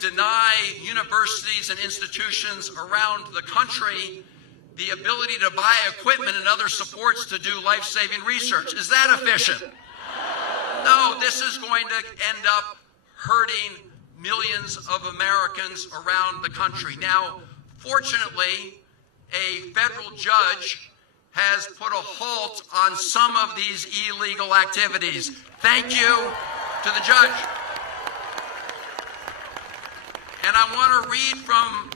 deny universities and institutions around the country the ability to buy equipment and other supports to do life-saving research. Is that efficient? No, this is going to end up hurting millions of Americans around the country. Now, fortunately, a federal judge has put a halt on some of these illegal activities. Thank you to the judge. And I want to read from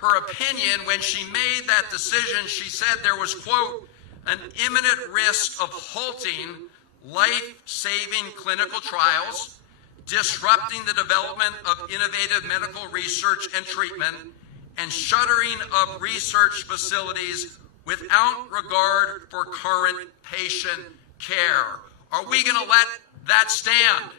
her opinion. When she made that decision, she said there was, quote, an imminent risk of halting life-saving clinical trials, disrupting the development of innovative medical research and treatment, and shuttering of research facilities without regard for current patient care. Are we going to let that stand?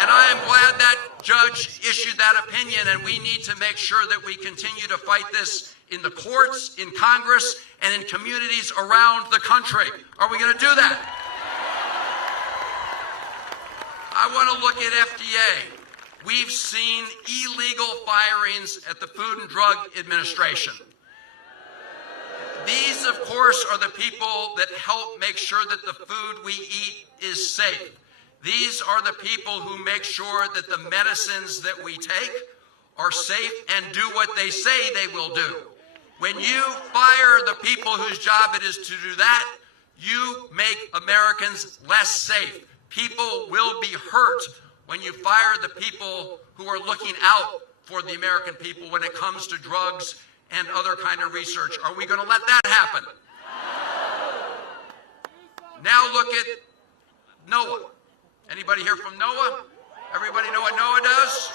And I am glad that judge issued that opinion, and we need to make sure that we continue to fight this in the courts, in Congress, and in communities around the country. Are we going to do that? I want to look at FDA. We've seen illegal firings at the Food and Drug Administration. These, of course, are the people that help make sure that the food we eat is safe. These are the people who make sure that the medicines that we take are safe and do what they say they will do. When you fire the people whose job it is to do that, you make Americans less safe. People will be hurt when you fire the people who are looking out for the American people when it comes to drugs and other kind of research. Are we going to let that happen? Now look at NOAA. Anybody here from NOAA? Everybody know what NOAA does?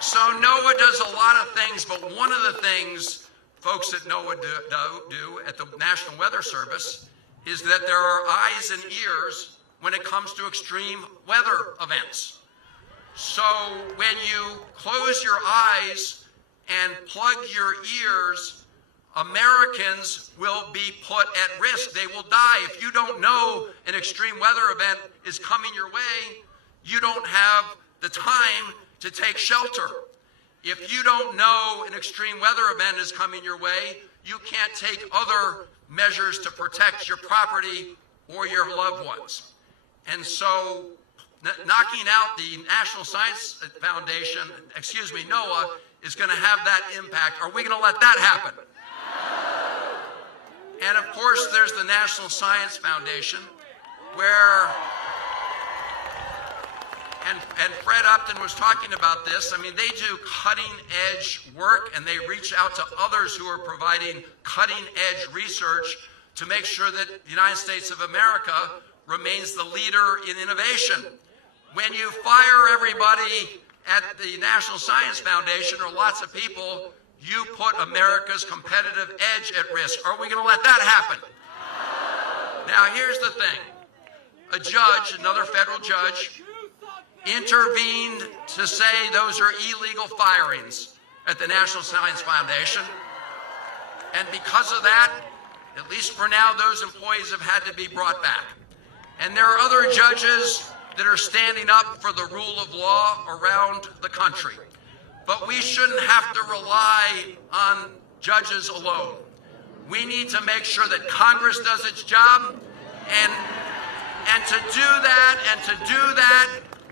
So NOAA does a lot of things, but one of the things folks at NOAA do at the National Weather Service is that there are eyes and ears when it comes to extreme weather events. So when you close your eyes and plug your ears, Americans will be put at risk. They will die. If you don't know an extreme weather event is coming your way, you don't have the time to take shelter. If you don't know an extreme weather event is coming your way, you can't take other measures to protect your property or your loved ones. And so knocking out the National Science Foundation, NOAA, is going to have that impact. Are we going to let that happen? And of course, there's the National Science Foundation, where, and Fred Upton was talking about this. I mean, they do cutting-edge work, and they reach out to others who are providing cutting-edge research to make sure that the United States of America remains the leader in innovation. When you fire everybody at the National Science Foundation, or lots of people, you put America's competitive edge at risk. Are we going to let that happen? Now, here's the thing. A judge, another federal judge, intervened to say those are illegal firings at the National Science Foundation. And because of that, at least for now, those employees have had to be brought back. And there are other judges that are standing up for the rule of law around the country. But we shouldn't have to rely on judges alone. We need to make sure that Congress does its job, and to do that,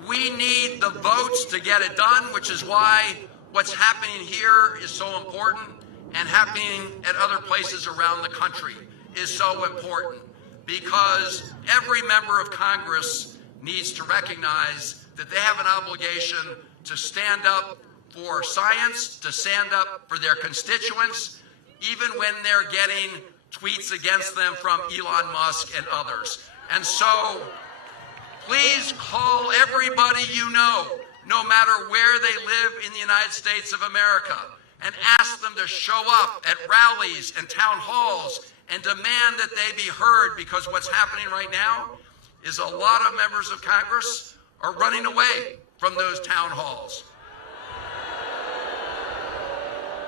we need the votes to get it done, which is why what's happening here is so important, and happening at other places around the country is so important, because every member of Congress needs to recognize that they have an obligation to stand up for science, to stand up for their constituents, even when they're getting tweets against them from Elon Musk and others. And so, please call everybody you know, no matter where they live in the United States of America, and ask them to show up at rallies and town halls and demand that they be heard, because what's happening right now is a lot of members of Congress are running away from those town halls.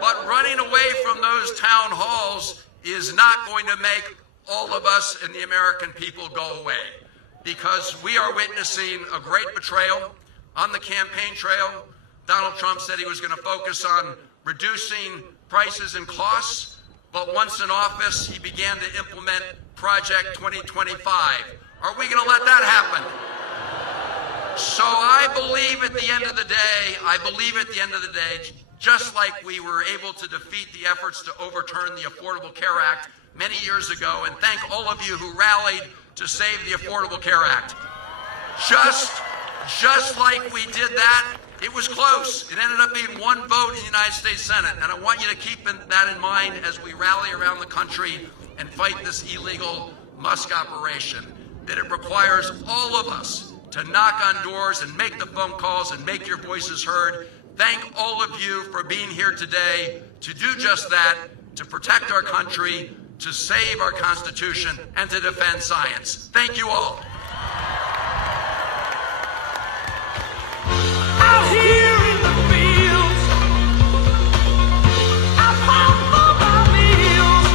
But running away from those town halls is not going to make all of us and the American people go away, because we are witnessing a great betrayal. On the campaign trail, Donald Trump said he was going to focus on reducing prices and costs, but once in office, he began to implement Project 2025. Are we going to let that happen? So I believe at the end of the day, just like we were able to defeat the efforts to overturn the Affordable Care Act many years ago, and thank all of you who rallied to save the Affordable Care Act. Just like we did that, it was close. It ended up being one vote in the United States Senate, and I want you to keep that in mind as we rally around the country and fight this illegal Musk operation, that it requires all of us to knock on doors and make the phone calls and make your voices heard. Thank all of you for being here today to do just that, to protect our country, to save our Constitution, and to defend science. Thank you all. Out here in the fields, I pop for my meals.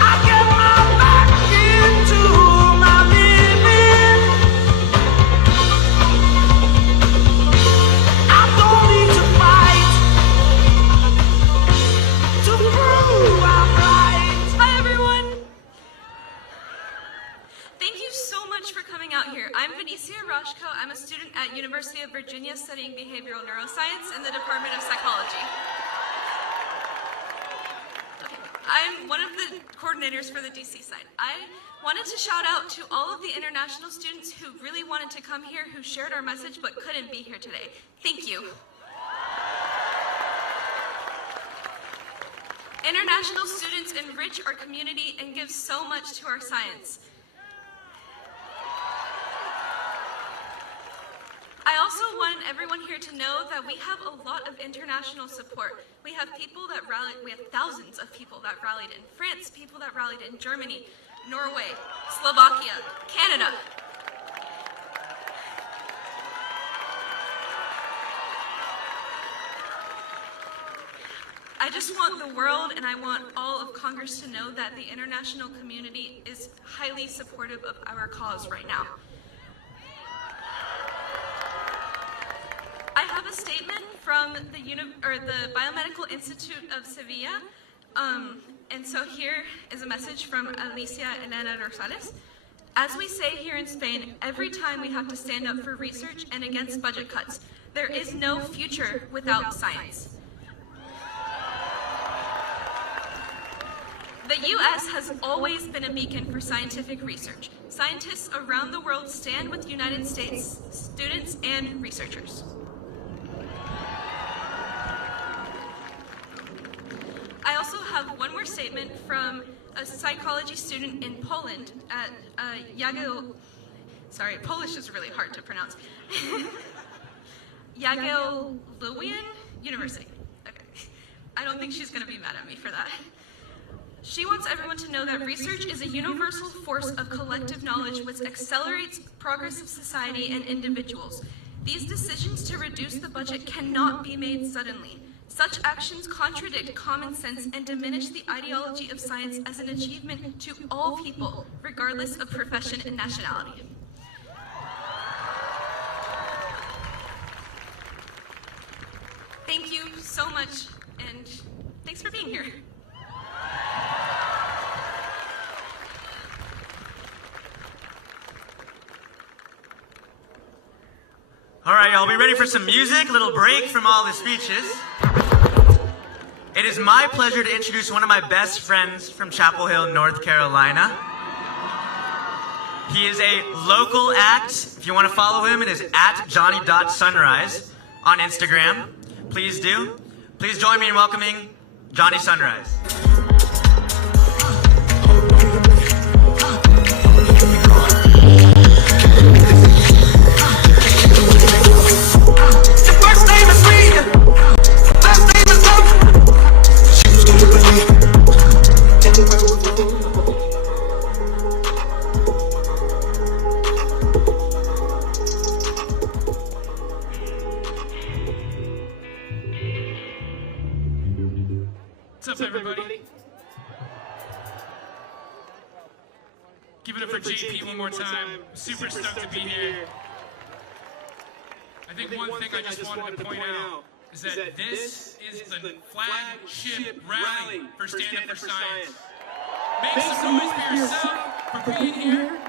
I get my back into my living. I don't need to fight to prove I'm right. Hi, everyone. Thank you so much for coming out here. I'm Benicia Roshko. I'm a student at University of Virginia studying behavioral neuroscience in the Department of Psychology. Okay. I'm one of the coordinators for the DC side. I wanted to shout out to all of the international students who really wanted to come here, who shared our message but couldn't be here today. Thank you. International students enrich our community and give so much to our science. I also want everyone here to know that we have a lot of international support. We have people that rallied, we have thousands of people that rallied in France, people that rallied in Germany, Norway, Slovakia, Canada. I just want the world and I want all of Congress to know that the international community is highly supportive of our cause right now. I have a statement from the Biomedical Institute of Sevilla, and so here is a message from Alicia Elena Rosales. As we say here in Spain, every time we have to stand up for research and against budget cuts, there is no future without science. The U.S. has always been a beacon for scientific research. Scientists around the world stand with United States students and researchers. I also have one more statement from a psychology student in Poland at Polish is really hard to pronounce. Jagiellonian University. Okay. I don't think she's going to be mad at me for that. She wants everyone to know that research is a universal force of collective knowledge which accelerates progress of society and individuals. These decisions to reduce the budget cannot be made suddenly. Such actions contradict common sense and diminish the ideology of science as an achievement to all people, regardless of profession and nationality. Thank you so much, and thanks for being here. All right, y'all, be ready for some music, a little break from all the speeches. It is my pleasure to introduce one of my best friends from Chapel Hill, North Carolina. He is a local act. If you want to follow him, it is at Johnny.Sunrise on Instagram. Please do. Please join me in welcoming Johnny Sunrise. What's up, everybody? Give it up for JP one more time. Super stoked to be here. I think one thing I just wanted to point out is that this is the flagship rally for Stand Up for Science. Make some noise for yourself for being here.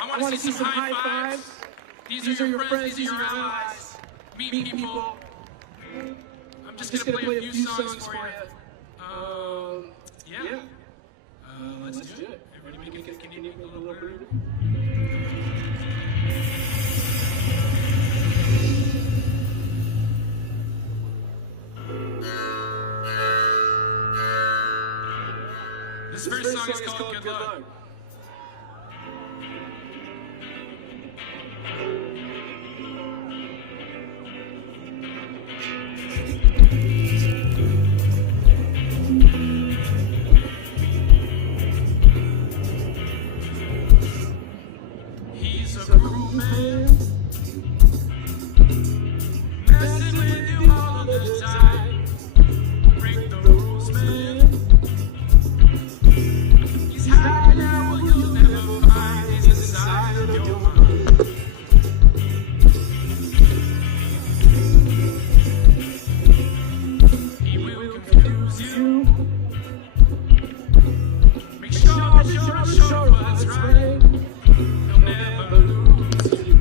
I want to see some high fives. These are your friends, these are your allies. Meet people. I'm just going to play a few songs for you. Yeah. Let's do it. Everybody make it Canadian a little bit. This first song is called Good Luck. He's a cruel man, messing with you all of the time. Break the rules, man. He's hiding out where you'll never find. He's inside of your mind. He will confuse you. Make sure that you're unsure of what's right. He'll never lose you.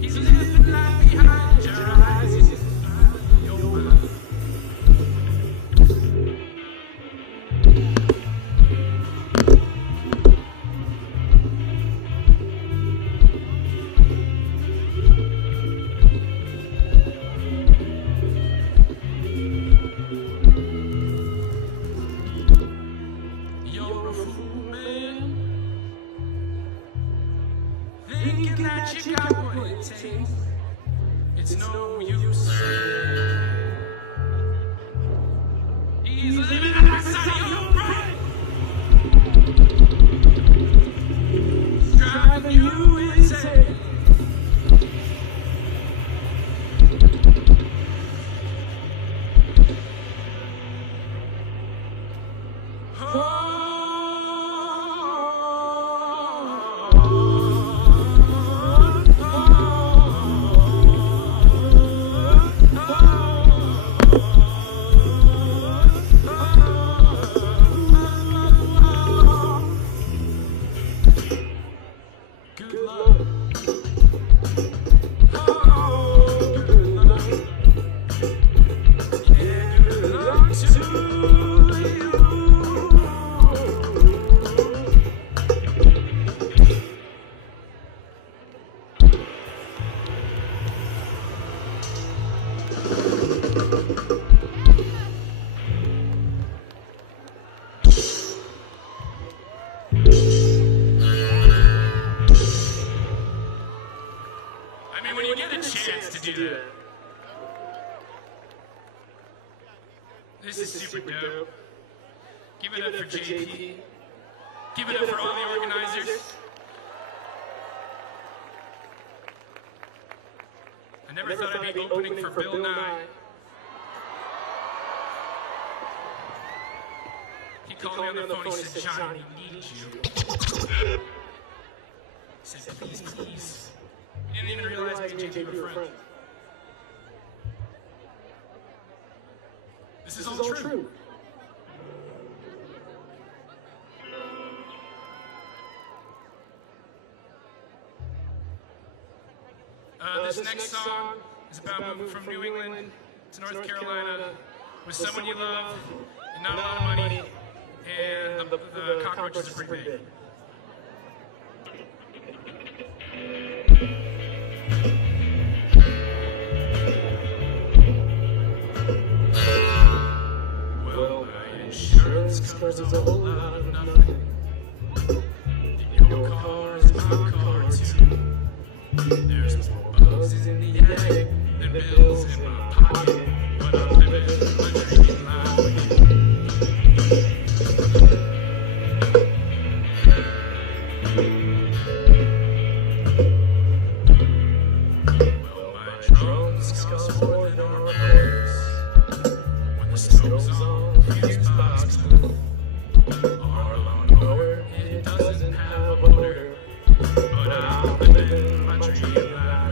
He's living life behind your eyes. He's inside your mind. You're a fool, man, thinking that you got what it takes. It's no use. He's living outside your brain, driving you insane. Good luck. Oh, good luck. Yeah, good luck to you. I mean, when you get a chance to do that, this is super dope. Give it up for JP. Give it up for all the organizers. I never thought I'd be opening for Bill Nye. He called me on the phone, he said, "Johnny, we need you." He said, "Please, please." He didn't even realize me and JP were friends. This is all true. This next song is about moving from New England to North Carolina with someone you love and not a lot of money, and the cockroaches are pretty big. Well, my insurance covers a whole lot of nothing. Your car is my car too. There's more bugs in the attic than bills in my pocket, but I'm living my dream life with you. Well, my drums cost more than our prayers. When the stove's on, fuse box glue. Our lawnmower, it doesn't have a motor, but I'm living my dream life.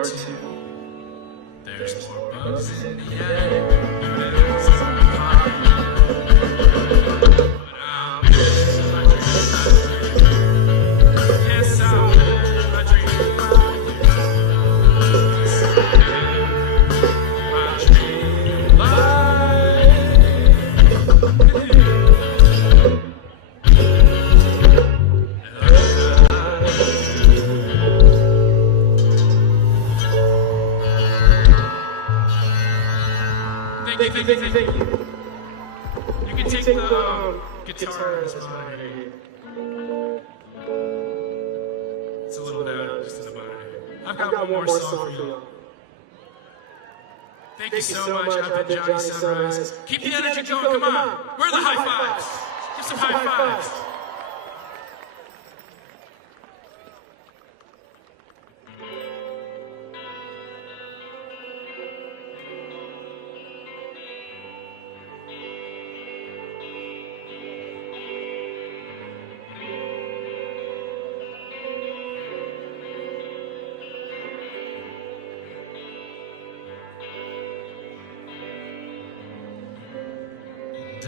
or two. There's more bugs in the attic than there is in the pot. But I'm living my dream. Yes, I'm living my dream. My dream life. Thank you. You can take the guitar as mine right here. It's a little down, just in the bottom here. I've got one more song for you. Thank you so much. I've been Johnny Sunrise. Keep the energy going. Come on. Where are the high fives? Give some high fives.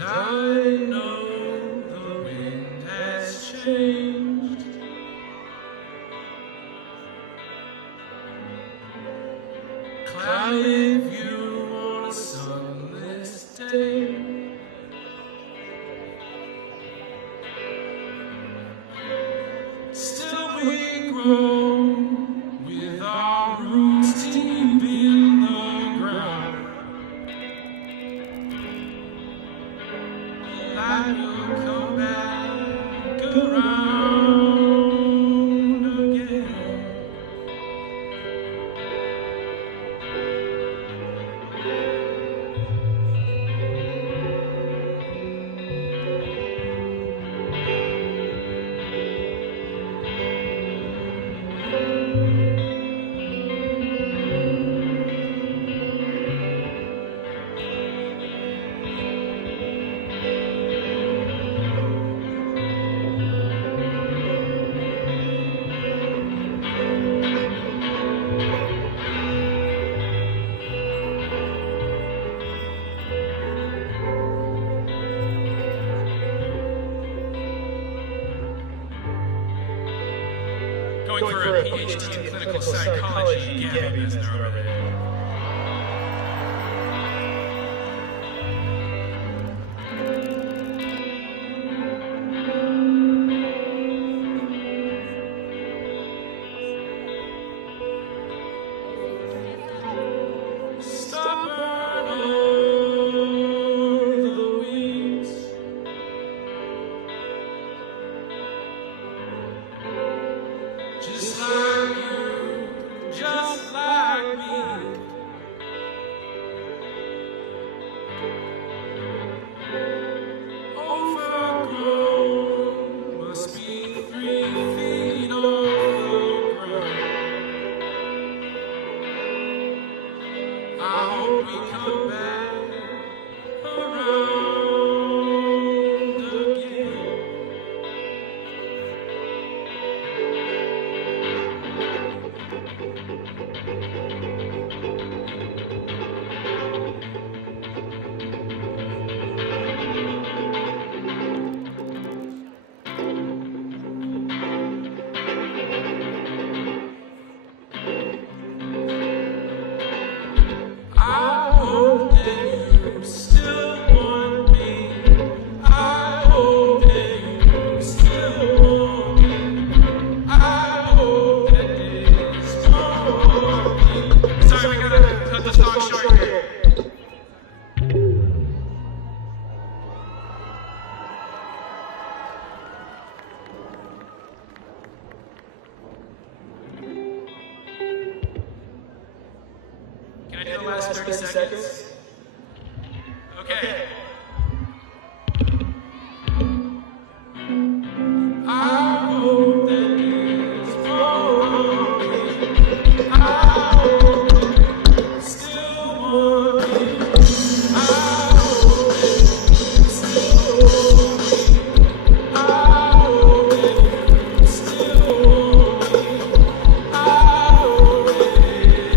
I know the wind has changed. Cloudy view on a sunless day. Still we grow with our roots deep in the ground. I will come back around again. Going for a PhD in clinical psychology, Gabby is there over there. Stubborn over the weeds. Just like you, just like me. Overgrown, must be 3 feet off the ground. I hope we come back around again. I hope that you still want me. I hope that you still want me. I hope that this won't be. Sorry, we gotta cut the song short here. Can I do the last 30 seconds? Okay. I hope that this won't be. I hope that you still want me. I hope that you still want me. I hope that you still want me. I hope that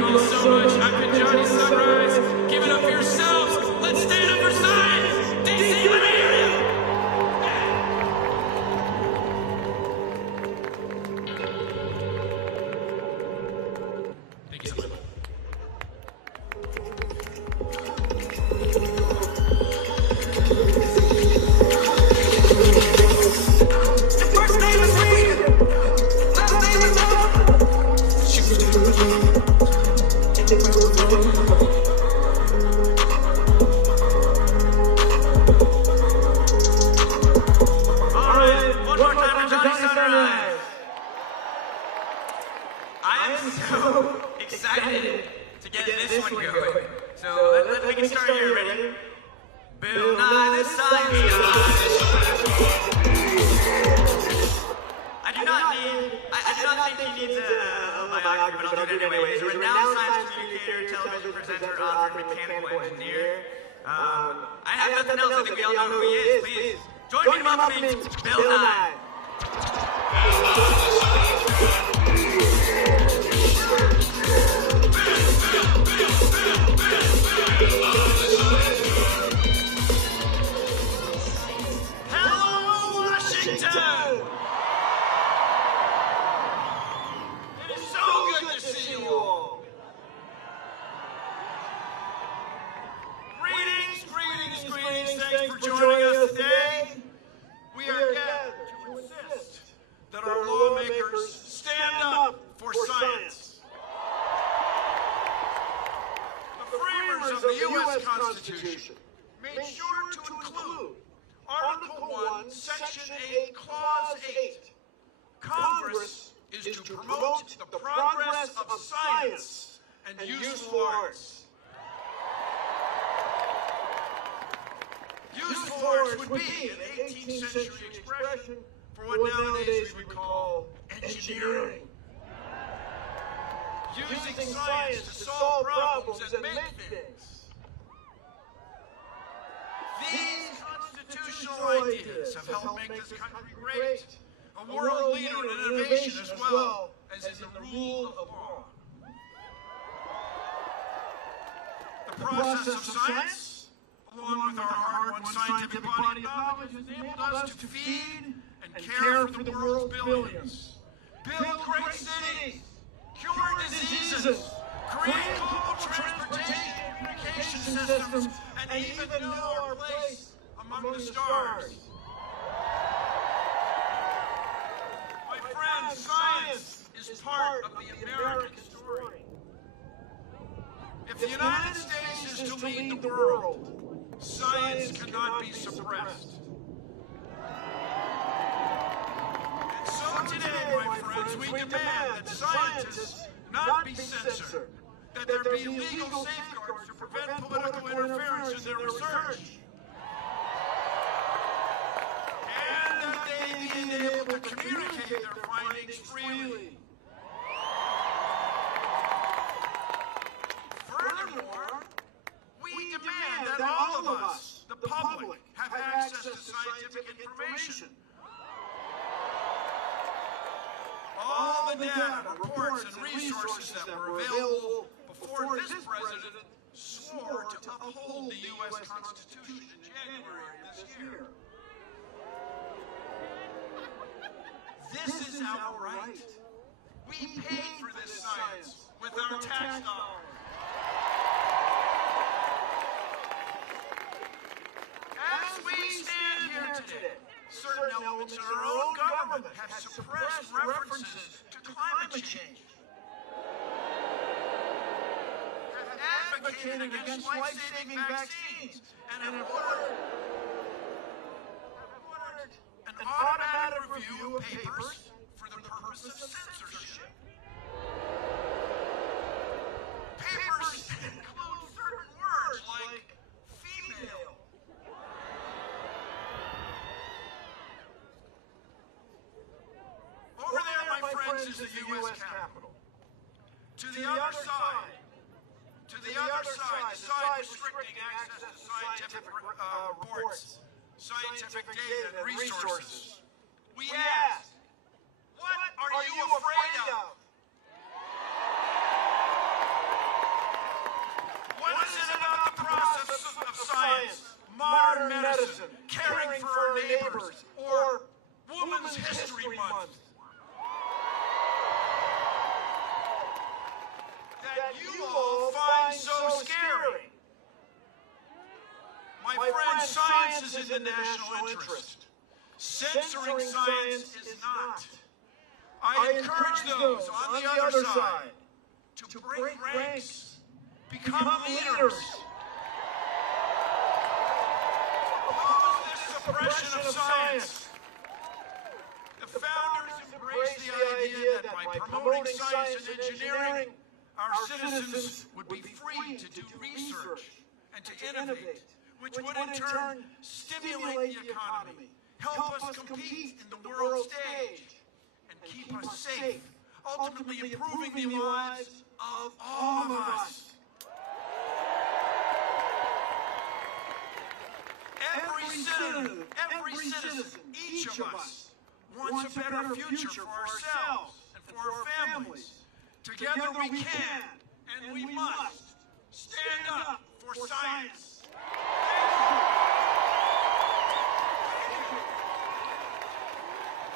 you all so much. I've been Johnny Sunrise. Give it up for yourselves. Let's stand up for science. DC, let me hear you. Thank you so much. First name is Regan, last name is Alright, one more time for Johnny Sunrise. I am so excited to get this one going. So we can start here, ready? Bill Nye the Science Guy. I do not think he needs a biography, but I'll do it anyway. He's a renowned science communicator, television presenter, author, mechanical engineer. I have nothing else. I think we all know who he is. Please join me in welcoming Bill Nye. Hello, Washington! It is so good to see you all. Greetings. Thanks for joining us today. We are gathered to insist that our lawmakers stand up for science. The framers of the U.S. Constitution made sure to include Article 1, Section 8, Clause 8. Congress is to promote the progress of science and useful arts. Useful arts would be an 18th century expression for what nowadays we would call engineering. Using science to solve problems and make things. These constitutional ideas have helped make this country great, a world leader in innovation as well as in the rule of law. The process of science, along with our hard-won scientific body of knowledge, has enabled us to feed and care for the world's billions, build great cities, cure diseases, create global transportation and communication systems, and even know our place among the stars. My friends, science is part of the American story. If the United States is to lead the world, science cannot be suppressed. And so today, my friends, we demand that scientists not be censored, that there be legal safeguards to prevent political interference in their research, and that they be able to communicate their findings freely. Furthermore, we demand that all of us, the public, have access to scientific information. All the data, reports, and resources that were available before this president swore to uphold the U.S. Constitution in January of this year. This is our right. We paid for this science with our tax dollars. As we stand here today, certain elements in our own government have suppressed references to climate change, have advocated against life-saving vaccines, and have ordered an automatic review of papers for the purpose of censorship. Papers that include certain words like female. Over there, my friends, is the U.S. Capitol. To the other side, the side restricting access to scientific reports, scientific data, and resources. We ask, what are you afraid of? Women's History Month that you all find so scary. My friend, science is in the national interest. Censoring science is not. I encourage those on the other side to break ranks, become leaders. Oppose this suppression of science. The founders embraced the idea that by promoting science and engineering, our citizens would be free to do research and to innovate, which would in turn stimulate the economy, help us compete in the world stage, and keep us safe, ultimately improving the lives of all of us. Every citizen, each of us, wants a better future for ourselves and for our families. Together we can, and we must, stand up for science.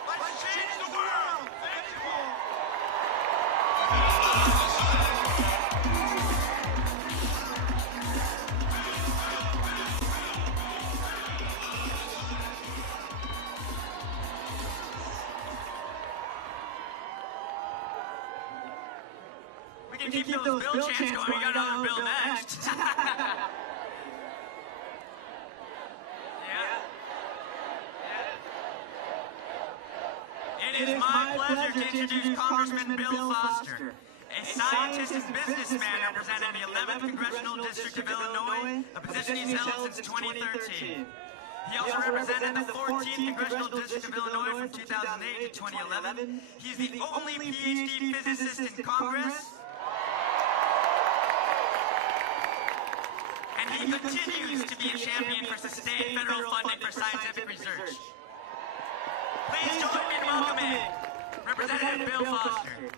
Let's change the world. Thank you all. We can keep those bill chants going. We got another bill next. It is my pleasure to introduce Congressman Bill Foster, a scientist and businessman representing the 11th Congressional District of Illinois, a position he's held since 2013. He also represented the 14th Congressional District of Illinois from 2008 to 2011. He's the only PhD physicist in Congress. And he continues to be a champion for sustained federal funding for scientific research. Please join me in welcoming Representative Bill Foster.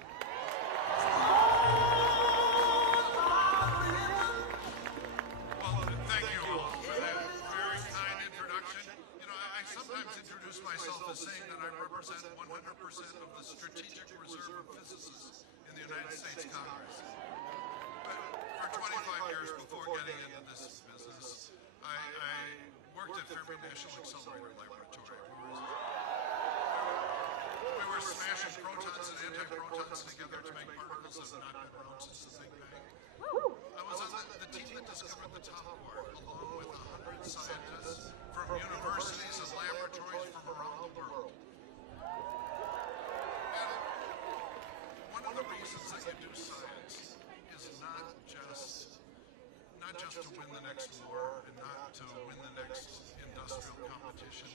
Well, thank you all for that very kind introduction. You know, I sometimes introduce myself as saying that I represent 100% of the strategic reserve of physicists in the United States Congress. But for 25 years before getting into this business, I worked at Fairfield National Accelerator Laboratory. We were smashing protons and antiprotons together to make particles that have not been around since the Big Bang. I was on the team that discovered the top quark, along with 100 scientists from universities and laboratories from around the world. And one of the reasons that you do science is not just to win the next war and not to win the next industrial competition.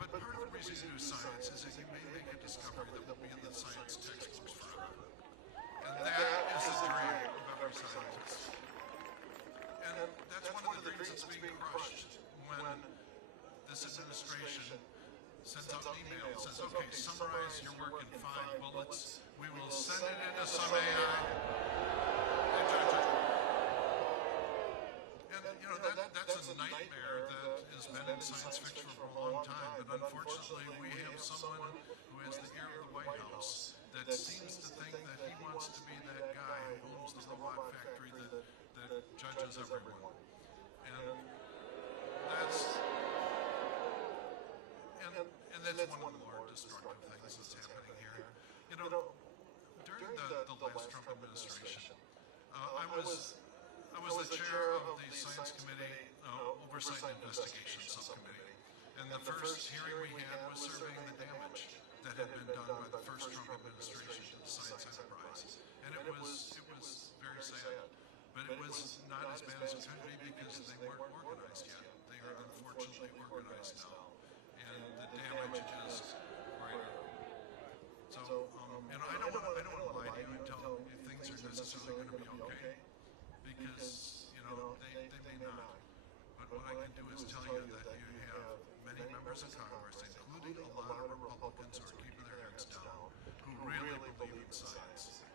But part of the reason you do science is that you may make a discovery that will be in the science textbooks forever. And that is the dream of every scientist. And that's one of the dreams that's being crushed when this administration sends out an email and says, okay, summarize your work in 5 bullets. We will send it into some AI. And you know, that's a nightmare that has been in science fiction for a long time. But unfortunately, we have someone who has the ear of the White House that seems to think that he wants to be that guy who owns the robot factory that judges everyone. And that's one of the more destructive things that's happening here. You know, during the last Trump administration, I was the chair of the Science Committee Oversight and Investigation Subcommittee. And the first hearing we had was surveying the damage that had been done by the first Trump administration to the science enterprise. And it was very sad. But it was not as bad as it could be because they weren't organized yet. They are unfortunately organized now. And the damage is greater. So, you know, I don't want to lie to you and tell you things are necessarily going to be okay. Because, you know, they may not. But what I can do is tell you that you have many members of Congress, including a lot of Republicans who are keeping their heads down, who really believe in science.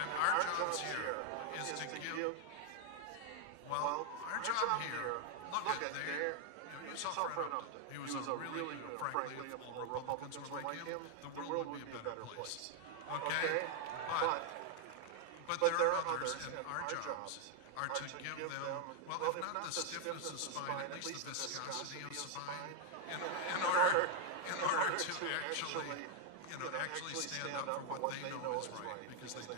And our job here is to give, well, our job here look at there. You saw Fred Upton. He was a really, frankly, if all Republicans were like him, the world would be a better place. Okay? But there are others, and our jobs are to give them, well, if not the stiffness of spine, at least the viscosity of spine, in order to actually stand up for what they know is right, because they do.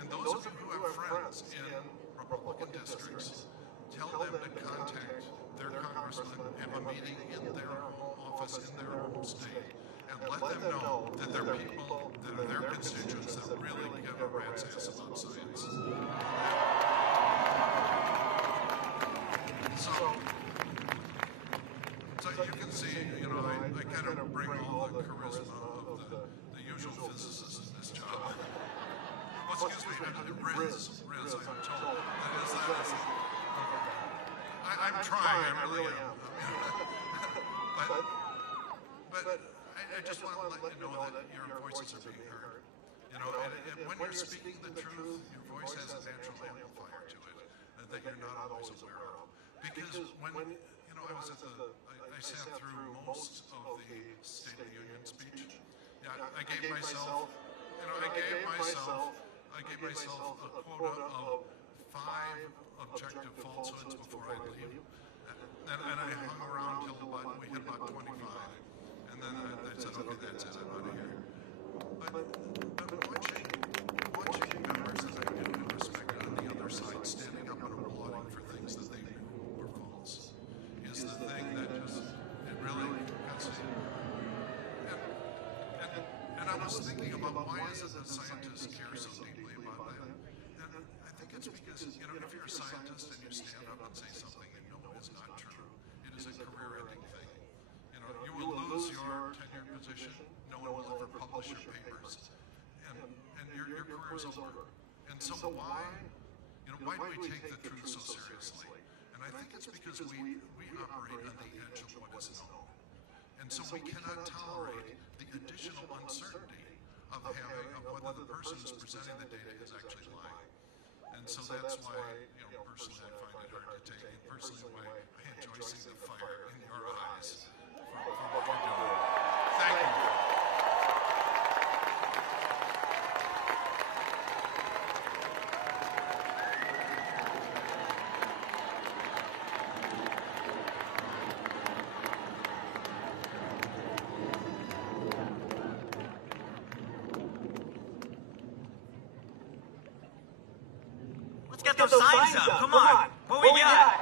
And those of you who have friends in Republican districts, tell them to contact their congressman, have a meeting in their home office, in their home state, and let them know that there are people that are their constituents that really give a rat's ass about science. So you can see, I kind of bring all the charisma of the usual physicists in this job. Oh, excuse me, Riz, I'm told. That is. I'm trying, I really am. But I just want to let you know that your voices are being heard. And when you're speaking the truth, your voice has a natural amplifier to it that you're not always aware of. Because when I sat through most of the State of the Union speech. Yeah, I gave myself a quota of 5 objective falsehoods before I leave. And I hung around till we hit about 25. And then I said, okay, that's it, I'm out of here. But watching members that I knew and respected on the other side standing up and applauding for things that they knew were false is the thing that it really cuts me. And I was thinking about why is it that scientists care so deeply about that? And I think it's because, if you're a scientist and you stand up and say something you know is not true, it is a career-ending thing. You will lose your tenured position. No one will ever publish your papers, and your career is over. And so why do we take the truth so seriously? And I think it's because we operate on the edge of what is known, and so we cannot tolerate the additional uncertainty of whether the person who's presenting the data is actually lying. And so that's why, personally, I find it hard to take. And personally, why I enjoy seeing the fire in your eyes for what you're doing. Thank you. Let's get those signs up. Come on. What we got?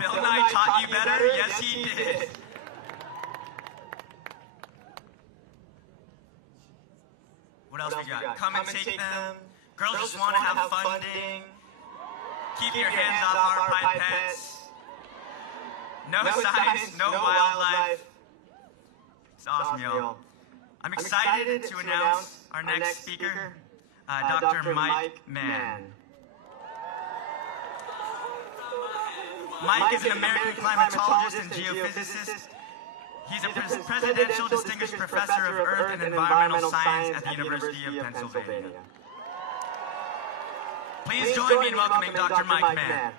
Bill Nye taught you better? Yes, he did. What else we got? Come and take them. Girls just want to have funding. Keep your hands off our pipettes. No science, no wildlife. It's awesome, y'all. I'm excited to announce our next speaker, Dr. Mike Mann. Mike is an American climatologist and geophysicist. He's a Presidential Distinguished Professor of Earth and Environmental Science at the University of Pennsylvania. Please join me in welcoming Dr. Mike Mann.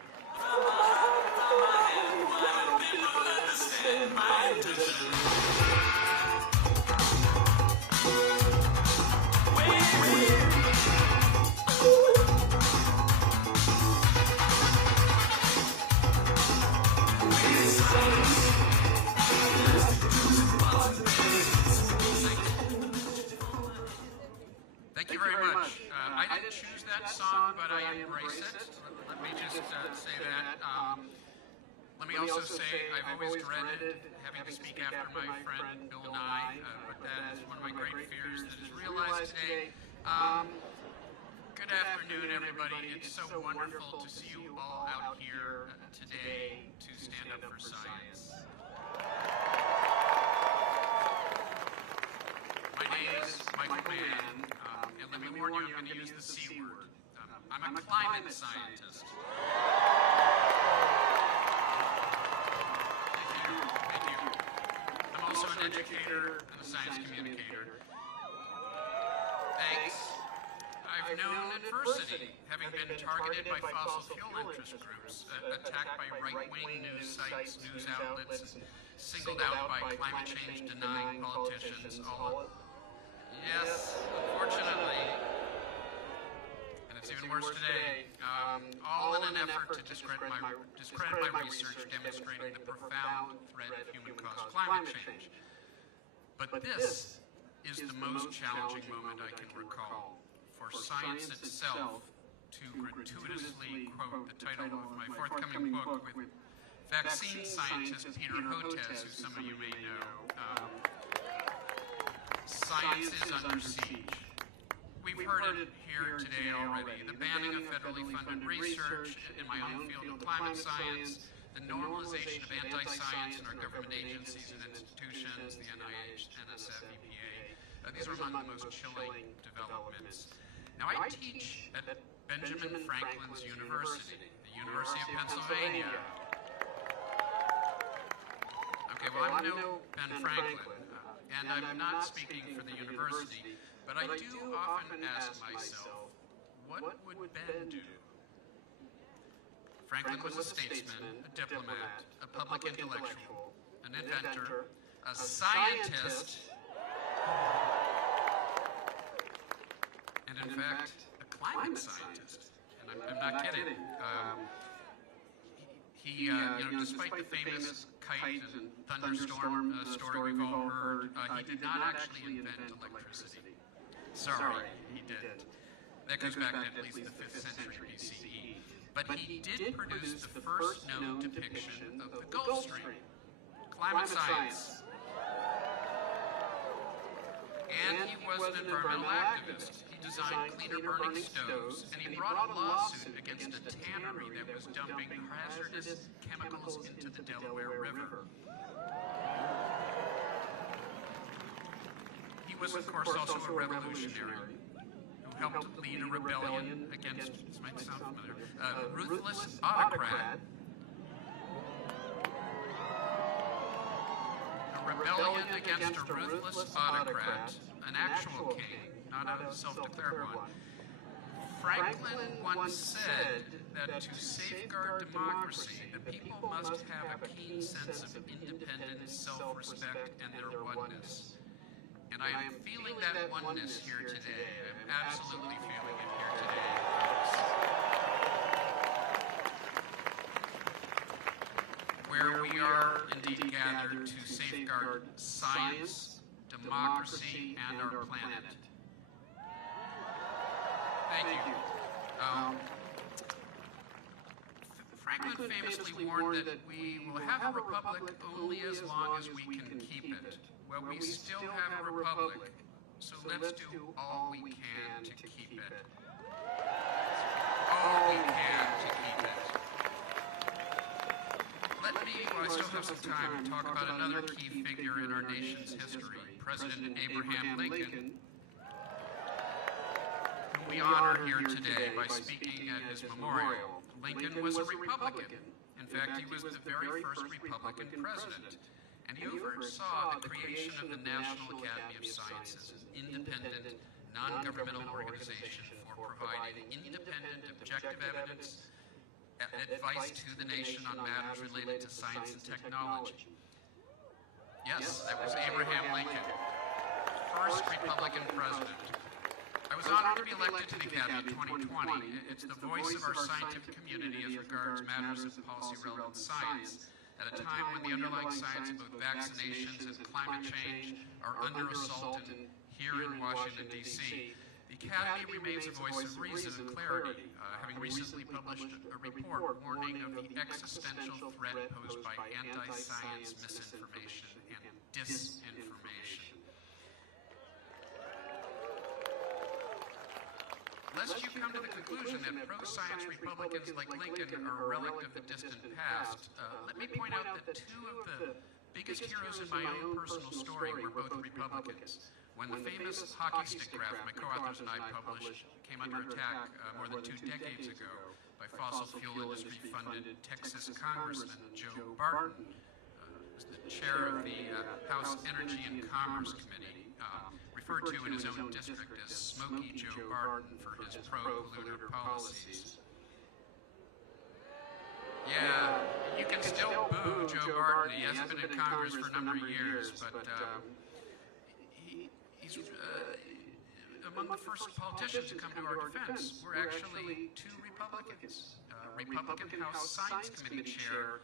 Thank you very much. I didn't choose that song, but I embrace it. Let me just say that. Let me also say I've always dreaded having to speak after my friend Bill Nye, but that is one of my great fears that is realized today. Good afternoon, everybody. It's so wonderful to see you all out here today to stand up for science. My name is Michael Mann, and let me warn you, I'm going to use the C word. I'm a climate scientist. Thank you. I'm also an educator and a science communicator. Thanks. I I've known adversity, having been targeted by fossil fuel interest groups, attacked by right-wing news sites, news outlets, and singled out by climate change-denying politicians, all... Yes, unfortunately, and it's even worse today, all in an effort to discredit my research demonstrating the profound threat of human-caused climate change. But this is the most challenging moment I can recall for science itself to gratuitously quote the title of my forthcoming book with vaccine scientist Peter Hotez, who some of you may know. Science is under siege. We've heard it here today already. The banning of federally funded research in my own field of climate science, the normalization of anti-science in our government agencies and institutions, the NIH, NSF, EPA. These are among the most chilling developments. Now, I teach at Benjamin Franklin's University, the University of Pennsylvania. Okay, well, I'm no Ben Franklin, and I'm not speaking for the university, but I do often ask myself, what would Ben do? Franklin was a statesman, a diplomat, a public intellectual, an inventor, a scientist, and in fact, a climate scientist. And I'm not kidding. He, despite the famous kite and thunderstorm story we've all heard, he did not actually invent electricity. Sorry, he didn't. That goes back to at least the 5th century BCE. But he did produce the first known depiction of the Gulf Stream. Climate science. And he was an environmental activist. He designed cleaner burning stoves, and he brought a lawsuit against a tannery that was dumping hazardous chemicals into the Delaware River. He was, of course, also a revolutionary who helped lead a rebellion against, this might sound familiar, a ruthless autocrat. A rebellion against a ruthless autocrat, an actual king, not a self-declared one. Franklin once said that to safeguard democracy, the people must have a keen sense of independence, self-respect, and their oneness. And I am feeling that oneness here today. I'm absolutely feeling it here today, folks. Where we are indeed gathered to safeguard science, democracy, and our planet. Thank you. Franklin famously warned that we will have a republic only as long as we can keep it. Well, we still have a republic, so let's do all we can to keep it. All we can to keep it. Let me, while I still have some time, talk about another key figure in our nation's history, President Abraham Lincoln, whom we honor here today by speaking at his memorial. Lincoln was a Republican. In fact, he was the very first Republican president. And he oversaw the creation of the National Academy of Sciences, an independent, non-governmental organization for providing independent, objective evidence, advice to the nation on matters related to science and technology. Yes, that was Abraham Lincoln, first Republican president. I was honored to be elected to the Academy in 2020. It's the voice of our scientific community as regards matters of policy-relevant science, at a time when the underlying science of both vaccinations and climate change are under assault here in Washington, D.C. The Academy remains a voice of reason and clarity, having recently published a report warning of the existential threat posed by anti-science misinformation and disinformation. Lest you come to the conclusion that pro-science Republicans like Lincoln are a relic of the distant past, let me point out that two of the biggest heroes in my own personal story were both Republicans. When the famous hockey stick graph my co-authors and I published came under attack more than 2 decades ago by fossil fuel industry-funded Texas Congressman Joe Barton, who was the chair of the House Energy and Commerce Committee, referred to in his own district as Smoky Joe Barton for his pro-polluter policies. Yeah, you can still boo Joe Barton. He hasn't been in Congress for a number of years, but he's among the first politicians to come to our defense. We're actually two Republicans. Republican House Science Committee Chair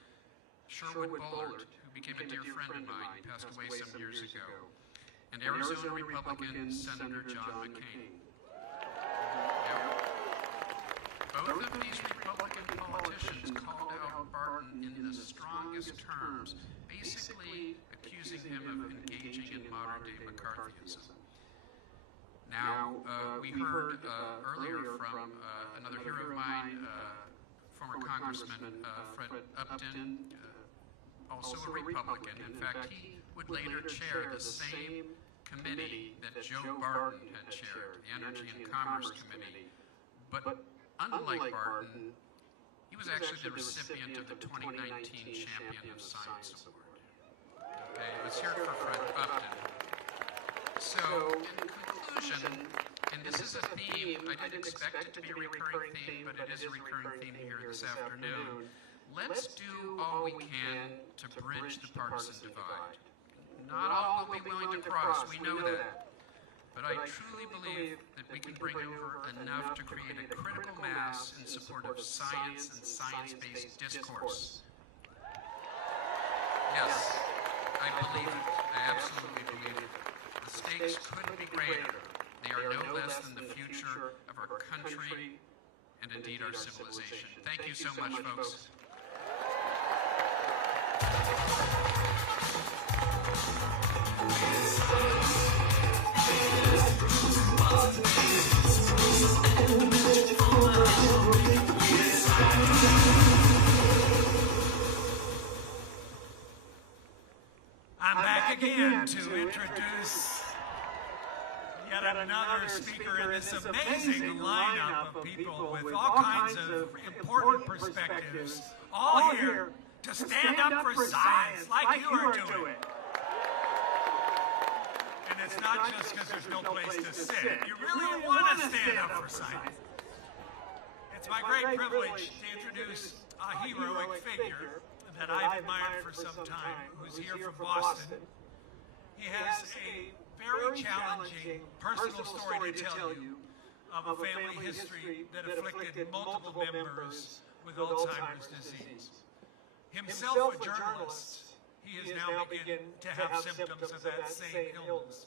Sherwood Bullard, who became a dear friend of mine, passed away some years ago, and Arizona Republican Senator John McCain. Both of these Republican politicians called out Barton in the strongest terms, basically accusing him of engaging in modern-day McCarthyism. Now, we heard earlier from another hero of mine, former Congressman Fred Upton, also a Republican. In fact, he would later chair the same committee that Joe Barton had chaired, the Energy and Commerce Committee. But unlike Barton, he was actually the recipient of the 2019 Champion of Science Award. Okay, let's hear it for Fred Upton. So, in conclusion, and this is a theme, I didn't expect it to be a recurring theme, but it is a recurring theme here this afternoon. Let's do all we can to bridge the partisan divide. Not all will be willing to cross, we know that. But I truly believe that we can bring over enough to create a critical mass in support of science and science-based discourse. Yes, I believe it. I absolutely believe it. The stakes couldn't be greater. They are no less than the future of our country and indeed our civilization. Thank you so much, folks. I'm back again to introduce yet another speaker in this amazing lineup of people with all kinds of important perspectives, all here to stand up for science like you are doing. And it's not just because there's no place to sit. You really want to stand up for science. It's my great privilege to introduce a heroic figure that I've admired for some time, who's here from Boston. He has a very challenging personal story to tell you of a family history that afflicted multiple members with Alzheimer's disease. Himself a journalist, he is now beginning to have symptoms of that same illness.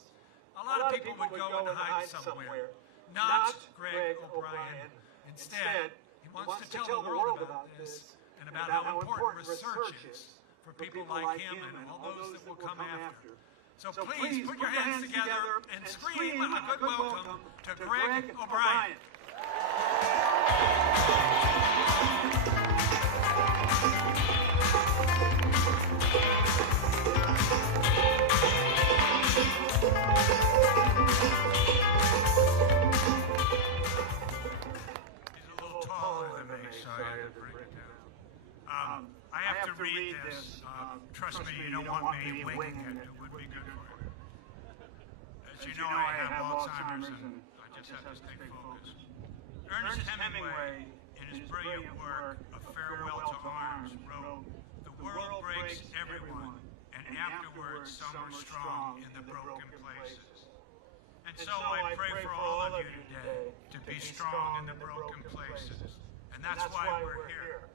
A lot of people would go and hide somewhere. Not Greg O'Brien. Instead, he wants to tell the world about this and about how important research is for people like him and all those that will come after. So please put your hands together and scream a good welcome to Greg O'Brien. He's a little taller than me, so I had to bring it down. I have to read this. Trust me, you don't want me winging it. It would be good for you. As you know, I have Alzheimer's and I just have to stay focused. Ernest Hemingway, in his brilliant work, A Farewell to Arms, wrote, "The world breaks everyone, and afterwards some are strong in the broken places." And so I pray for all of you today to be strong in the broken places. And that's why we're here.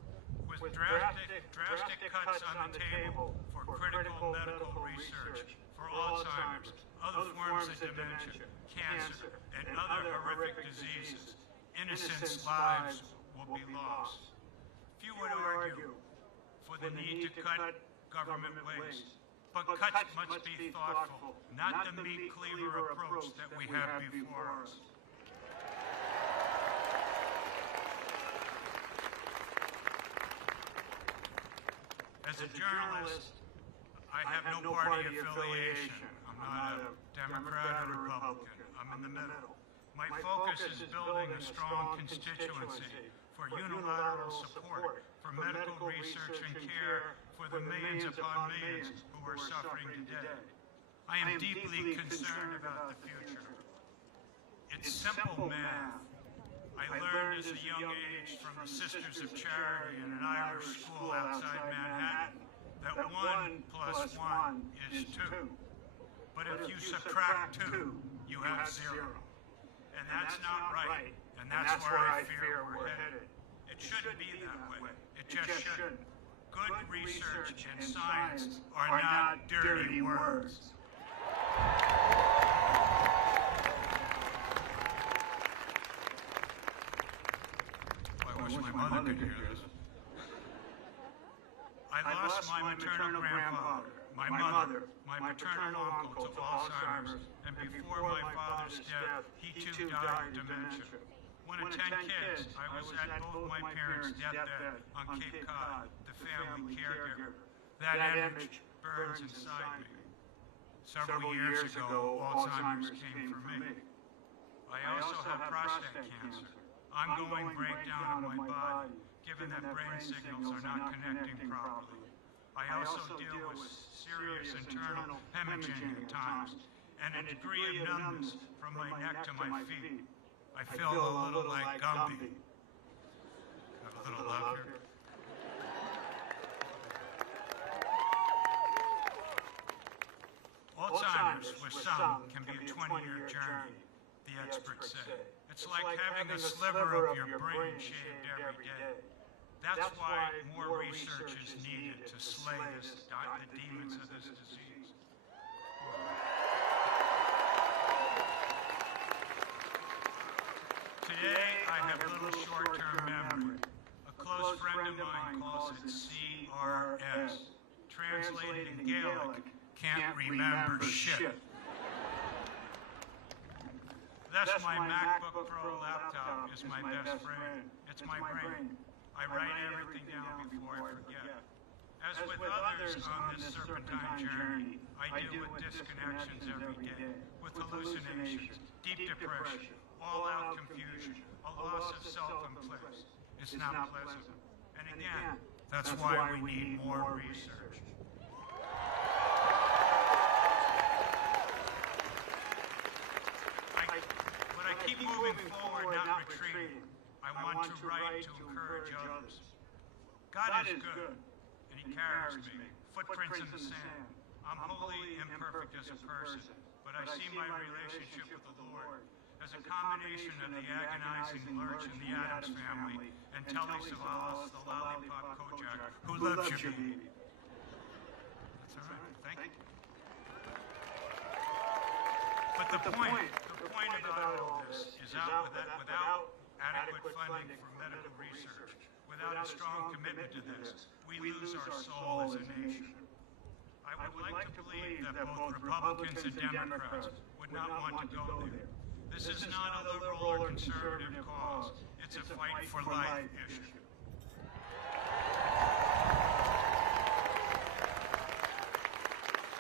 With drastic cuts on the table for critical medical research for Alzheimer's, other forms of dementia, cancer, and other horrific diseases, innocents' lives will be lost. Few would argue for the need to cut government waste, but cuts must be thoughtful, not the meat-cleaver approach that we have before us. As a journalist, I have no party affiliation. I'm not a Democrat or Republican. I'm in the middle. My focus is building a strong constituency for unilateral support for medical research and care for the millions upon millions who are suffering today. I am deeply concerned about the future. It's simple math. I learned as a young age from the Sisters of Charity in an Irish school outside Manhattan that 1 plus 1 is 2. But if you subtract 2, you have 0. And that's not right. And that's where I fear we're headed. It shouldn't be that way. It just shouldn't. Good research and science are not dirty words. I wish my mother could hear this. I lost my maternal grandfather, my mother, my paternal uncle to Alzheimer's, and before my father's death, he too died of dementia. One of 10 kids, I was at both my parents' deathbed on Cape Cod, the family caregiver. That image burns inside me. Several years ago, Alzheimer's came for me. I also have prostate cancer. Ongoing breakdown of my body, given that brain signals are not connecting properly. I also deal with serious internal hemorrhaging at times, and a degree of numbness from my neck to my feet. I feel a little like Gumby. Got a little love here. Alzheimer's with some can be a 20-year journey, the experts say. It's like having a sliver of your brain shaved every day. That's why more research is needed to slay the demons of this disease. Today, I have little short-term memory. A close friend of mine calls it CRS. Translated in Gaelic, can't remember shit. That's my MacBook Pro laptop is my best friend. It's my brain. I write everything down before I forget. As with others on this serpentine journey, I deal with disconnections every day, with hallucinations, deep depression, all-out confusion, a loss of self in place. It's not pleasant. And again, that's why we need more research. But I keep moving forward, not retreating. I want to write to encourage others. God is good, and He carries me, footprints in the sand. I'm wholly imperfect as a person, but I see my relationship with the Lord as a combination of the agonizing lurch in the Addams Family and Telly Savalas, the lollipop Kojak, who loves you, baby. That's all right. Thank you. But the point about all this is without adequate funding for medical research, without a strong commitment to this, we lose our soul as a nation. I would like to believe that both Republicans and Democrats would not want to go there. This is not a liberal or conservative cause. It's a fight for life issue.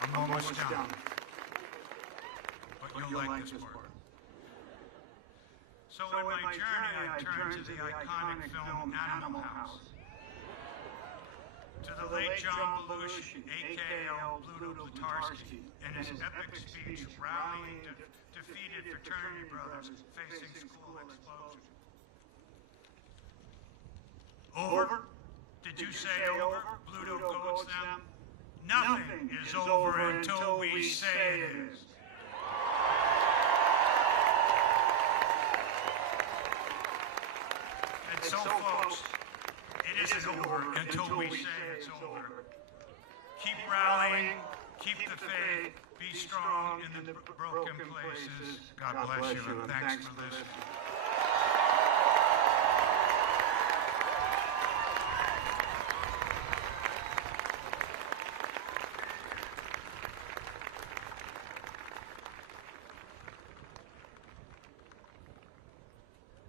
I'm almost done. But you'll like this part. So in my journey, I turned to the iconic film Animal House, to the late John Belushi, a.k.a. Pluto Blutarsky, in his epic speech rallying defeated fraternity brothers facing school explosion. Over? Did you say over? Pluto goads them. Nothing is over until we say it is. And so, folks, it isn't over until we say it's over. Keep rallying, keep the faith, be strong in the broken places. God bless you, and thanks for listening.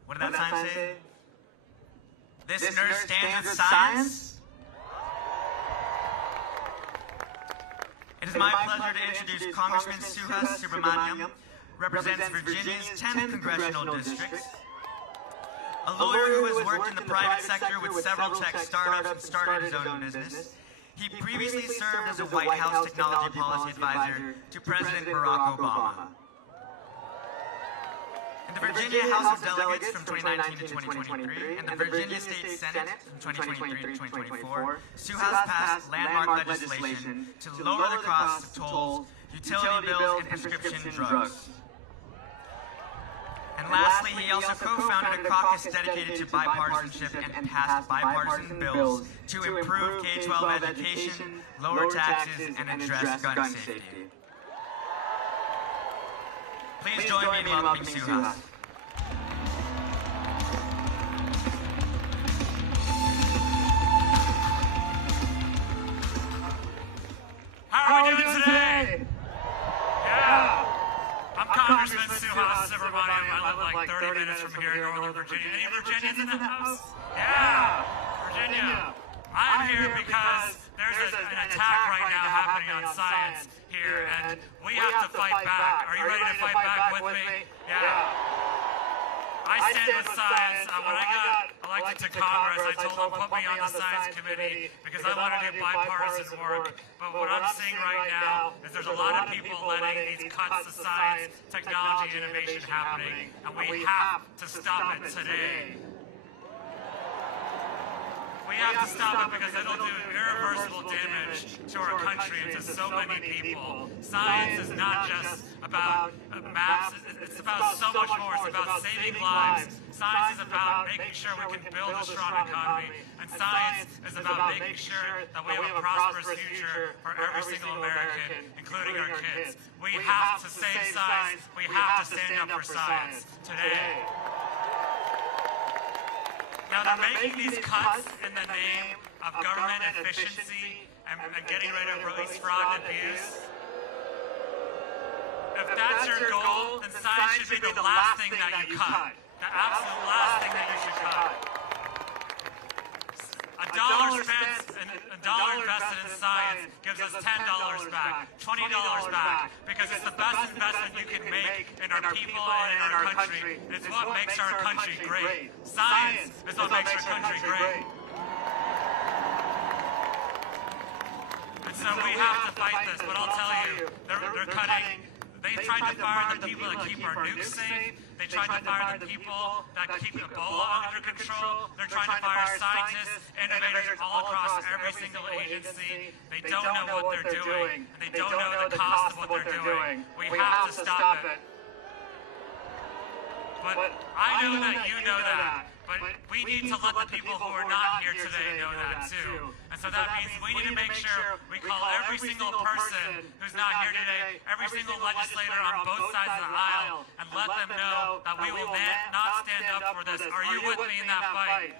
What did that sign say? This nurse stands with science? It is my pleasure to introduce Congressman Suhas Subramaniam, represents Virginia's 10th Congressional District, a lawyer who has worked in the private sector with several tech startups and started his own business. He previously served as a White House technology policy advisor to President Barack Obama. In the Virginia House of Delegates from 2019 to 2023, and the Virginia State Senate from 2023 to 2024, Suhas passed landmark legislation to lower the cost of tolls, utility bills, and prescription drugs. And lastly, he also co-founded a caucus dedicated to bipartisanship and passed bipartisan bills to improve K-12 education, lower taxes, and address gun safety. Please join me in welcoming Suhas. How are we doing today? Yeah. I'm Congressman Suhas Subramaniam. I live like 30 minutes from here in Northern Virginia. Any Virginians in the house? Yeah. Virginia. I'm here because there's an attack right now happening on science here, and we have to fight back. Are you ready to fight back with me? Yeah. I stand with science. When I got elected to Congress, I told them put me on the science committee because I want to do bipartisan work. But what I'm seeing right now is there's a lot of people letting these cuts to science, technology, innovation happening, and we have to stop it today. We have to stop it because it'll do irreversible damage to our country and to so many people. Science is not just about maps, it's about so much more. It's about saving lives. Science is about making sure we can build a strong economy. And science is about making sure that we have a prosperous future for every single American, including our kids. We have to save science. We have to stand up for science today. Now, they're making these cuts in the name of government efficiency and getting rid of waste, fraud, and abuse. If that's your goal, then science should be the last thing that you cut. The absolute last thing that you should cut. A dollar spent and a dollar invested in science gives us $10 back, $20 back, because it's the best investment you can make in our people and in our country. It's what makes our country great. Science is what makes our country great. And so we have to fight this, but I'll tell you, they're cutting. They tried to fire the people that keep our nukes safe. They tried to fire the people that keep Ebola under control. They're trying to fire scientists, innovators all across every single agency. They don't know what they're doing, and they don't know the cost of what they're doing. We have to stop it. But I know that you know that. But we need to let the people who are not here today know that too. And so that means we need to make sure we call every single person who's not here today, every single legislator on both sides of the aisle, and let them know that we will not stand up for this. Are you with me in that fight?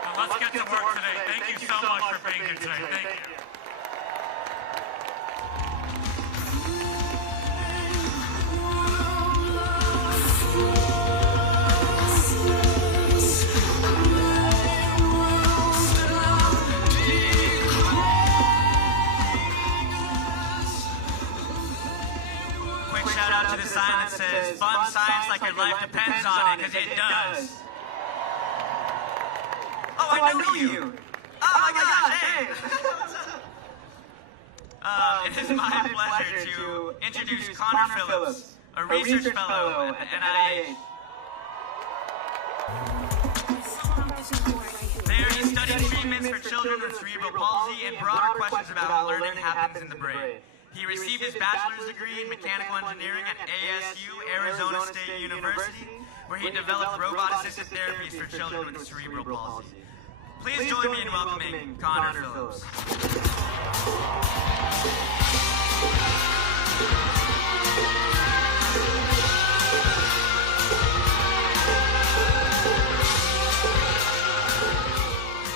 Now let's get to work today. Thank you so much for being here today. Thank you. Shout out to the sign that says, fund science like your life depends on it, because it does. Oh, I know you. Oh my gosh, hey. It is my pleasure to introduce Connor Phillips, a research fellow at the NIH. There he studied treatments for children with cerebral palsy and broader questions about how learning happens in the brain. He received his bachelor's degree in mechanical engineering at ASU, Arizona State University, where he developed robot-assisted therapies for children with cerebral palsy. Please join me in welcoming Connor Phillips.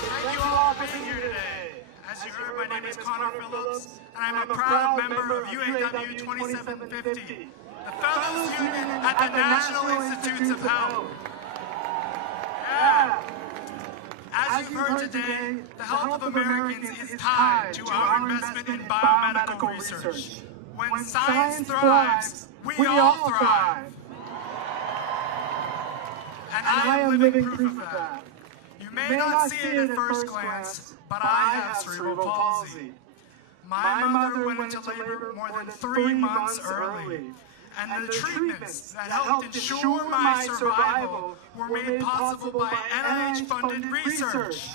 Thank you all for being here today. As you heard, my name is Connor Phillips, and I'm a proud member of UAW 2750, the Fellows Union at the National Institutes of Health. Yeah. As you've heard today, the health of Americans is tied to our investment in biomedical research. When science thrives, we all thrive. And I am living proof of that. You may not see it at first glance, but I have cerebral palsy. My mother went into labor more than 3 months early, and the treatments that helped ensure my survival were made possible by NIH-funded research.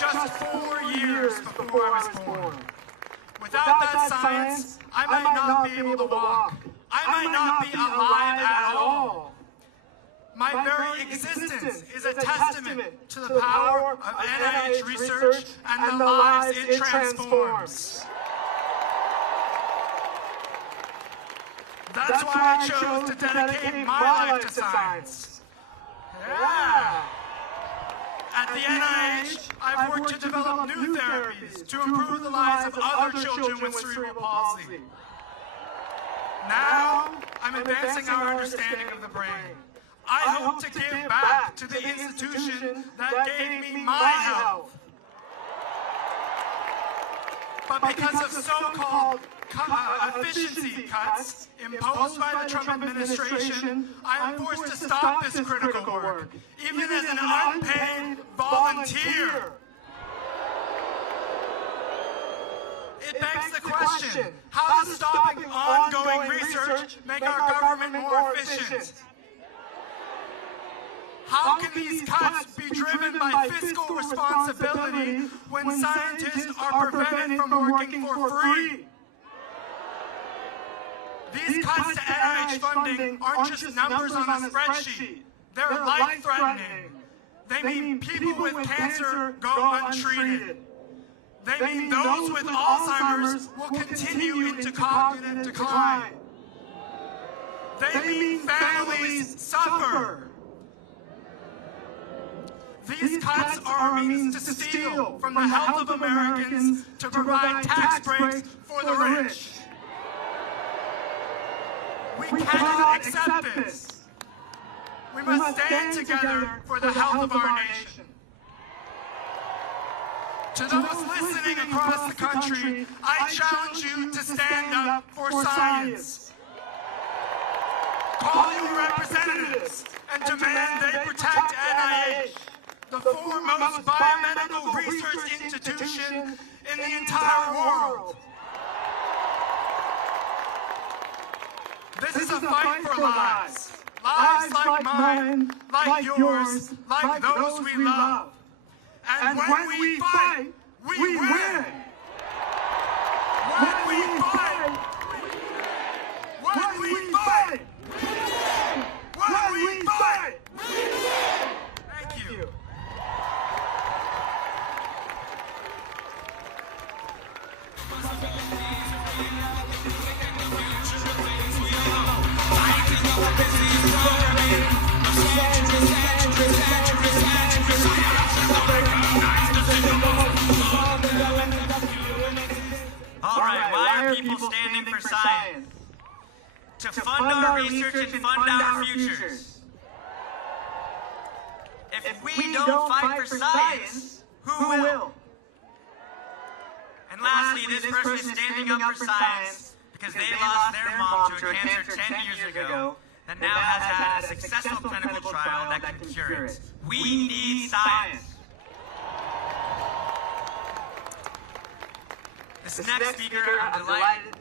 Just 4 years before I was born. Without that science, I might not be able to walk. I might not be alive at all. My very existence is a testament to the power of NIH research and the lives it transforms. That's why I chose to dedicate my life to science. Yeah. At the NIH, I've worked to develop new therapies to improve the lives of other children with cerebral palsy. Now, I'm advancing our understanding of the brain. I hope to give back to the institution that gave me my health. But because of so-called efficiency cuts imposed by the Trump administration, I am forced to stop this critical work, even as an unpaid volunteer. It begs the question, how does stopping ongoing research make our government more efficient? How can these cuts be driven by fiscal responsibility when scientists are prevented from working for free? These cuts to NIH funding aren't just numbers on a spreadsheet. They're life-threatening. They mean people with cancer go untreated. They mean those with Alzheimer's will continue into cognitive decline. They mean families suffer. These cuts are a means to steal from the health of Americans to provide tax breaks for the rich. We cannot accept this. We must stand together for the health of our nation. To those listening across the country, I challenge you to stand up for science. Call your representatives and demand they protect NIH, the foremost biomedical research institution in the entire world. This is a fight for lives. Lives like mine, like yours, like those we love. And when we fight, we win. When we fight, when we fight, when we fight. Thank you. All right, why are people standing for science? To fund our research and fund our futures. If we don't fight for science, who will? And lastly, this person is standing up for science because they lost their mom to a cancer 10 years ago that now has had a successful clinical trial that can cure it. We need science. This next speaker, I'm delighted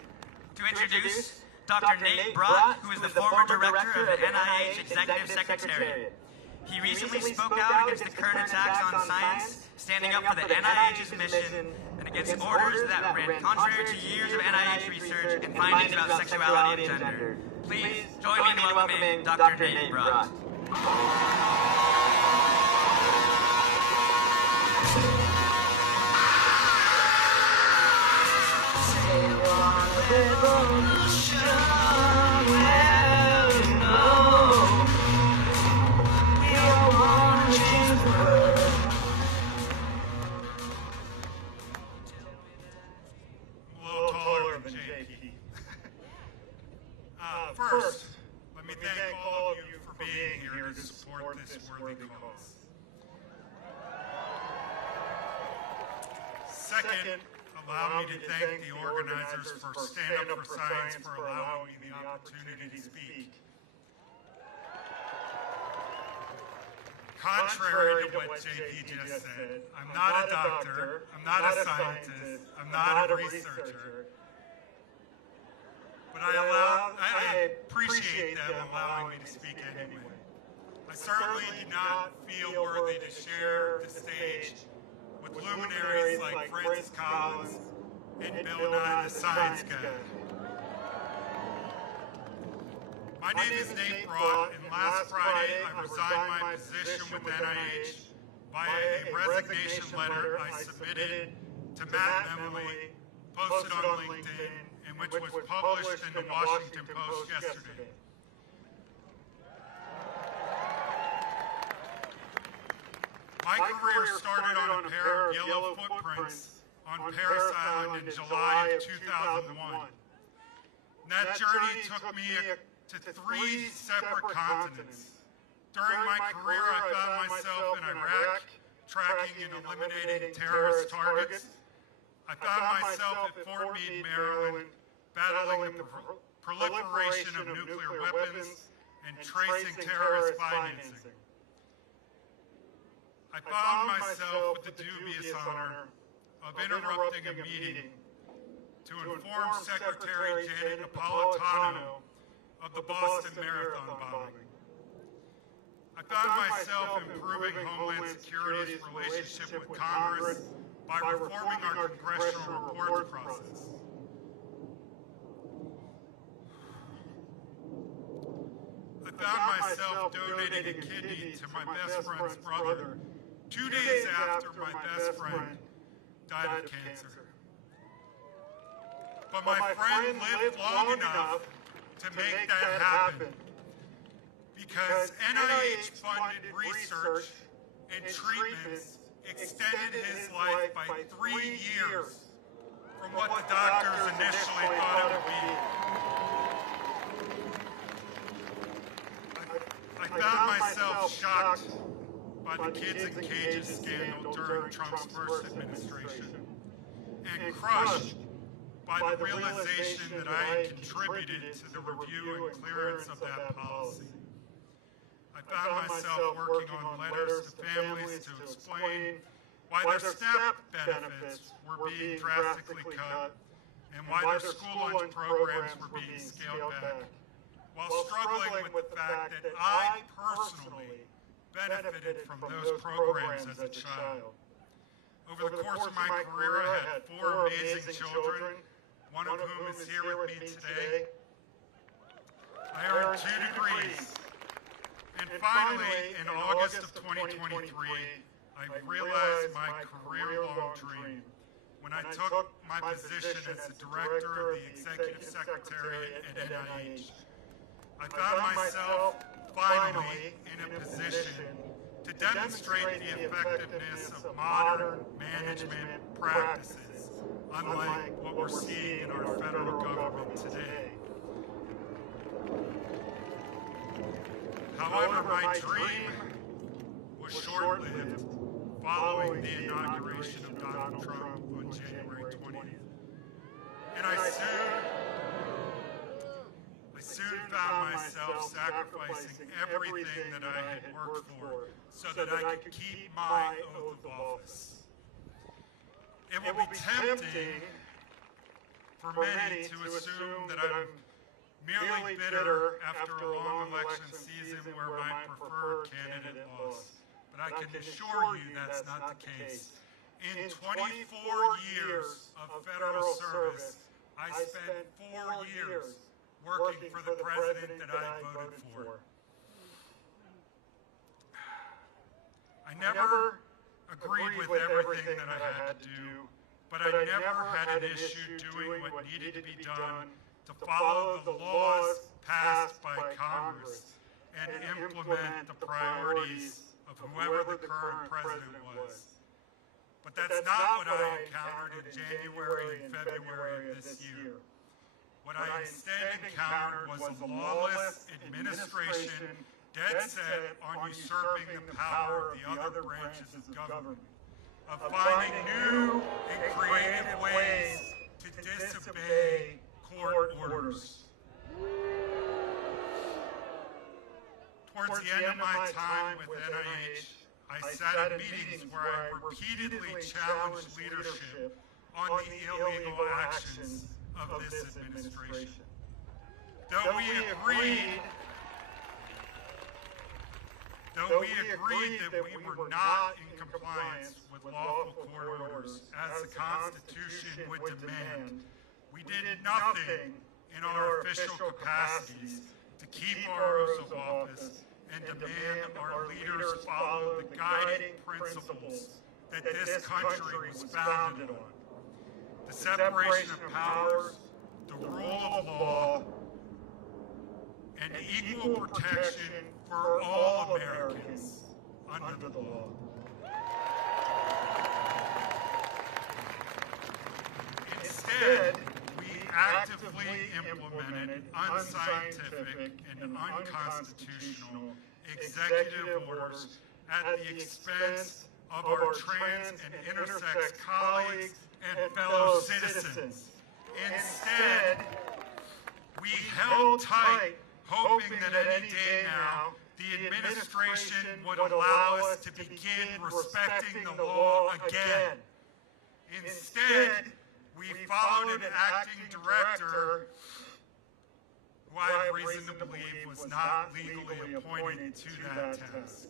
to introduce Dr. Nate Brott, who is the former director of the NIH Executive Secretariat. He recently spoke out against the current attacks on science, standing up for the NIH's mission and against orders that ran contrary to years of NIH research and findings about sexuality and gender. Please join me in welcoming Dr. Nate Brott. First, let me thank all of you for being here to support this worthy cause. Second, allow me to thank the organizers for Stand Up for Science for allowing me the opportunity to speak. Contrary to what JP just said, I'm not a doctor, I'm not a scientist, I'm not a researcher, but I appreciate them allowing me to speak anyway. I certainly do not feel worthy to share the stage with luminaries like Francis Collins and Bill Nye the Science Guy. My name is Nate Broad, and last Friday I resigned my position with NIH via a resignation letter I submitted to Matt Memley, posted on LinkedIn, and which was published in the Washington Post yesterday. My career started on a pair of yellow footprints on Paris Island in July of 2001. And that journey took me to 3 separate continents. During my career, I found myself in Iraq, tracking and eliminating terrorist targets. I found myself at Fort Meade, Maryland, battling the proliferation of nuclear weapons and tracing terrorist financing. I found myself with the dubious honor of interrupting a meeting to inform Secretary Janet Napolitano of the Boston Marathon bombing. I found myself improving Homeland Security's relationship with Congress by reforming our Congressional reports process. I found myself donating a kidney to my best friend's brother 2 days after my best friend died of cancer. But my friend lived long enough to make that happen because NIH-funded research and treatments extended his life by 3 years from what the doctors initially thought it would be. I found myself shocked by the kids in cages scandal during Trump's first administration and crushed by the realization that I had contributed to the review and clearance of that policy. I found myself working on letters to families to explain why their SNAP benefits were being drastically cut and why their school lunch programs were being scaled back, while struggling with the fact that I personally benefited from those programs as a child. Over the course of my career, I had 4 amazing children, one of whom is here with me today. I earned 2 degrees. And finally, in August of 2023, I realized my career-long dream when I took my position as the director of the Executive Secretariat at NIH. I found myself finally in a position to demonstrate the effectiveness of modern management practices, unlike what we're seeing in our federal government today. However, my dream was short-lived following the inauguration of Donald Trump on January 20th. And I soon found myself sacrificing everything that I had worked for so that I could keep my oath of office. It will be tempting for many to assume that I'm merely bitter after a long election season where my preferred candidate lost. But I can assure you that's not the case. In 24 years of federal service, I spent 4 years working for the president that I voted for. I never agreed with everything that I had to do, but I never had an issue doing what needed to be done to follow the laws passed by Congress and implement the priorities of whoever the current president was. But that's not what I encountered in January and February of this year. What I instead encountered was a lawless administration dead set on usurping the power of the other branches of government, of finding new and creative ways to disobey court orders. Towards the end of my time with NIH, I sat in meetings where I repeatedly challenged leadership on the illegal actions of this administration. Though we agreed that we were not in compliance with lawful court orders as the Constitution would demand, we did nothing in our official capacities to keep our oaths of office and demand our leaders follow the guiding principles that this country was founded on. The separation of powers, the rule of law, and equal protection for all Americans under the law. Instead, we actively implemented unscientific and unconstitutional executive orders at the expense of our trans and intersex colleagues and fellow citizens. Instead, we held tight, hoping that any day now, the administration would allow us to begin respecting the law again. Instead, we followed an acting director who I have reason to believe was not legally appointed to that task.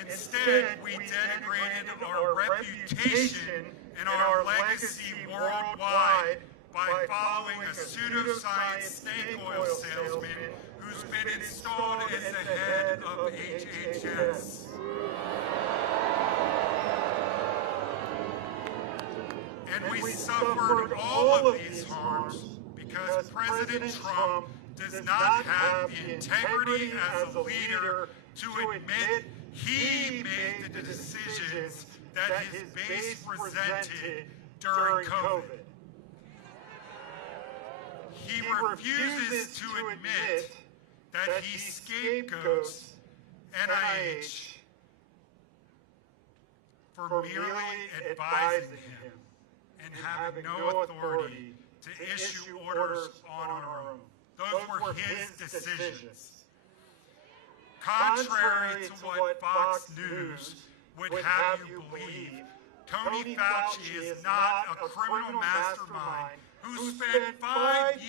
Instead, we denigrated our reputation and our legacy worldwide by following a pseudoscience snake oil salesman who's been installed as the head of HHS. And we suffered all of these harms because President Trump does not have the integrity as a leader to admit he made the decisions that his base resented during COVID. He refuses to admit that he scapegoats NIH for merely advising him and having no authority to issue orders on our own. Those were his decisions. Contrary to what Fox News would have you believe, Tony Fauci is not a criminal mastermind who spent 5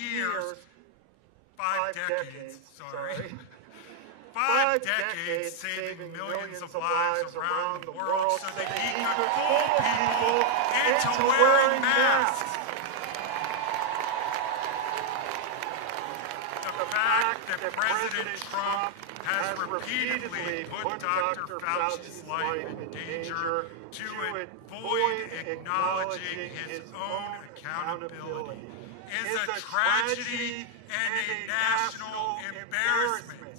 decades saving millions of lives around the world so that he could fool people into wearing masks. The fact that President Trump has repeatedly put Dr. Fauci's life in danger to avoid acknowledging his own accountability is a tragedy and a national embarrassment.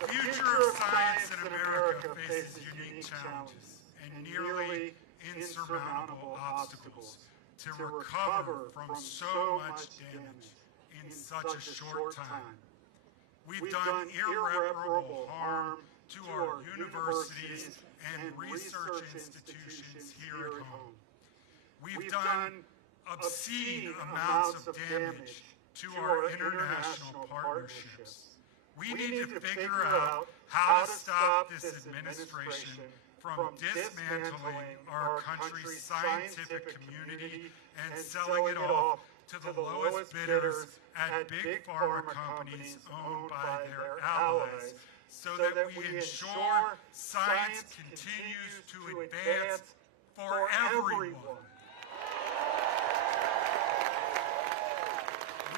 The future of science in America faces unique challenges and nearly insurmountable obstacles to recover from so much damage in such a short time. We've done irreparable harm to our universities and research institutions here at home. We've done obscene amounts of damage to our international partnerships. We need to figure out how to stop this administration from dismantling our country's scientific community and selling it off to the lowest bidders at big pharma companies owned by their allies, so that we ensure science continues to advance for everyone.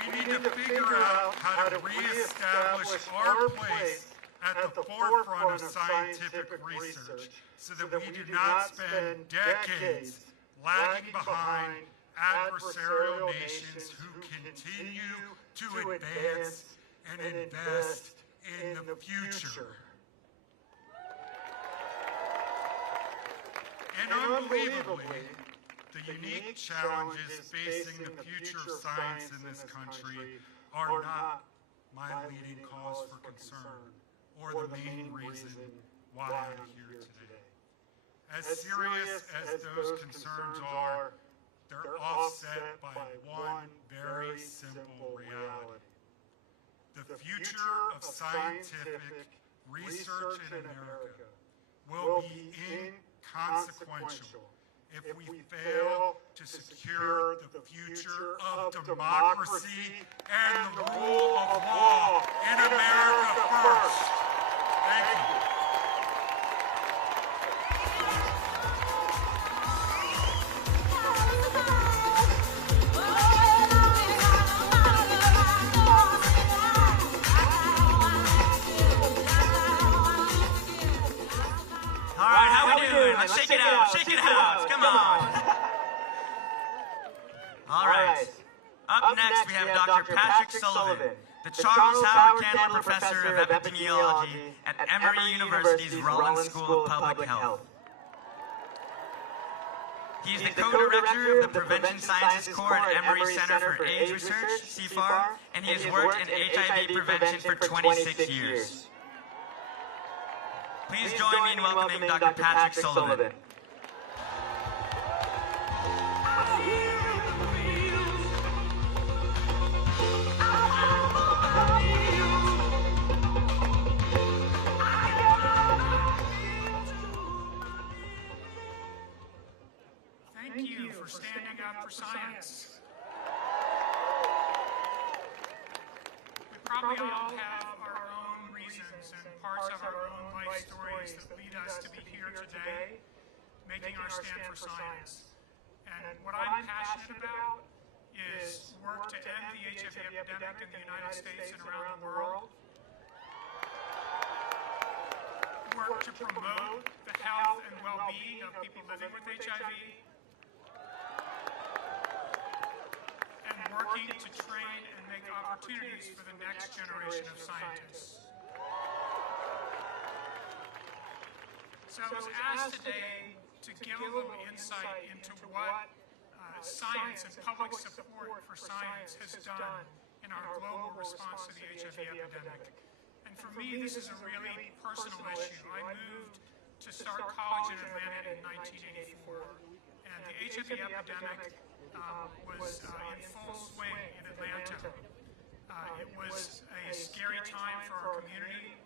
We need to figure out how to reestablish our place at the forefront of scientific research so that we do not spend decades lagging behind adversarial nations who continue to advance and invest in the future. And unbelievably, the unique challenges facing the future of science in this country are not my leading cause for concern or the main reason why I'm here today. As serious as those concerns are, they're offset by one very simple reality. The future of scientific research in America will be inconsequential if we fail to secure the future of democracy and the rule of law in America first. Thank you. All right, how we doing? Let's shake it out, shake it out. Come on. All right. Up next, we have Dr. Patrick Sullivan, the Charles Howard Candler Professor of Epidemiology at Emory University's Rollins School of Public Health. He's the co-director of the Prevention Sciences Core at Emory Center for AIDS Research, CFAR, and he has worked in HIV prevention for 26 years. Please join me in welcoming Dr. Patrick Sullivan. Thank you for standing up for science. We probably all have our own reasons and parts of our own life stories that lead us to be here today, making our stand for science. And what I'm passionate about is work to end the HIV epidemic in the United States and around the world, work to promote the health and well-being of people living with HIV, and working to train and make opportunities for the next generation of scientists. So I was asked today to give a little insight into what science and public support for science has done in our global response to the HIV epidemic. And for me, this is a really personal issue. I moved to start college in Atlanta in 1984, and the HIV epidemic was in full swing in Atlanta. It was a scary time for our community.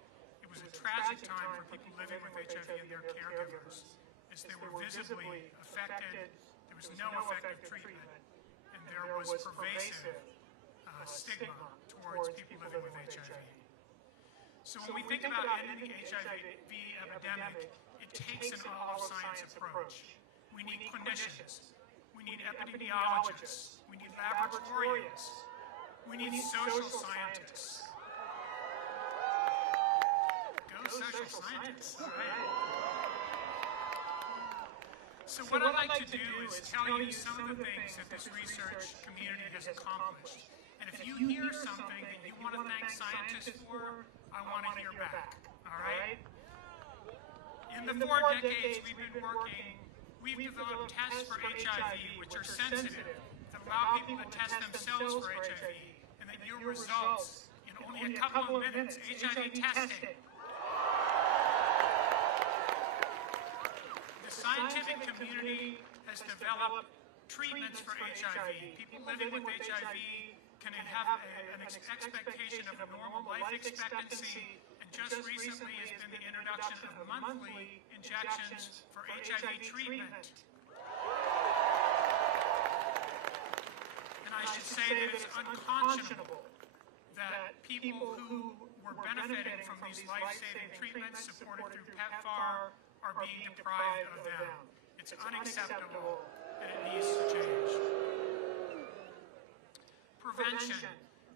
It was a tragic time for people living with HIV and their caregivers, as they were visibly affected. There was no effective treatment, and there was pervasive stigma towards people living with HIV. So when we think about ending the HIV epidemic, it takes an all-science approach. We need clinicians. We need epidemiologists. We need laboratorians. We need social scientists. Go social scientists, all right. So what I'd like to do is tell you some of the things that this research community has accomplished. And if you hear something that you want to thank scientists for, I want to hear back, all right? In the 4 decades we've been working, we've developed tests for HIV which are sensitive, that allow people to test themselves for HIV, and that yield results in only a couple of minutes. HIV testing. The scientific community has developed treatments for HIV. People living with HIV can have an expectation of a normal life expectancy, and just recently has been the introduction of monthly injections for HIV treatment. And I should say that it's unconscionable that people who were benefiting from these life-saving treatments supported through PEPFAR are being deprived of them. It's unacceptable, and it needs to change. Prevention.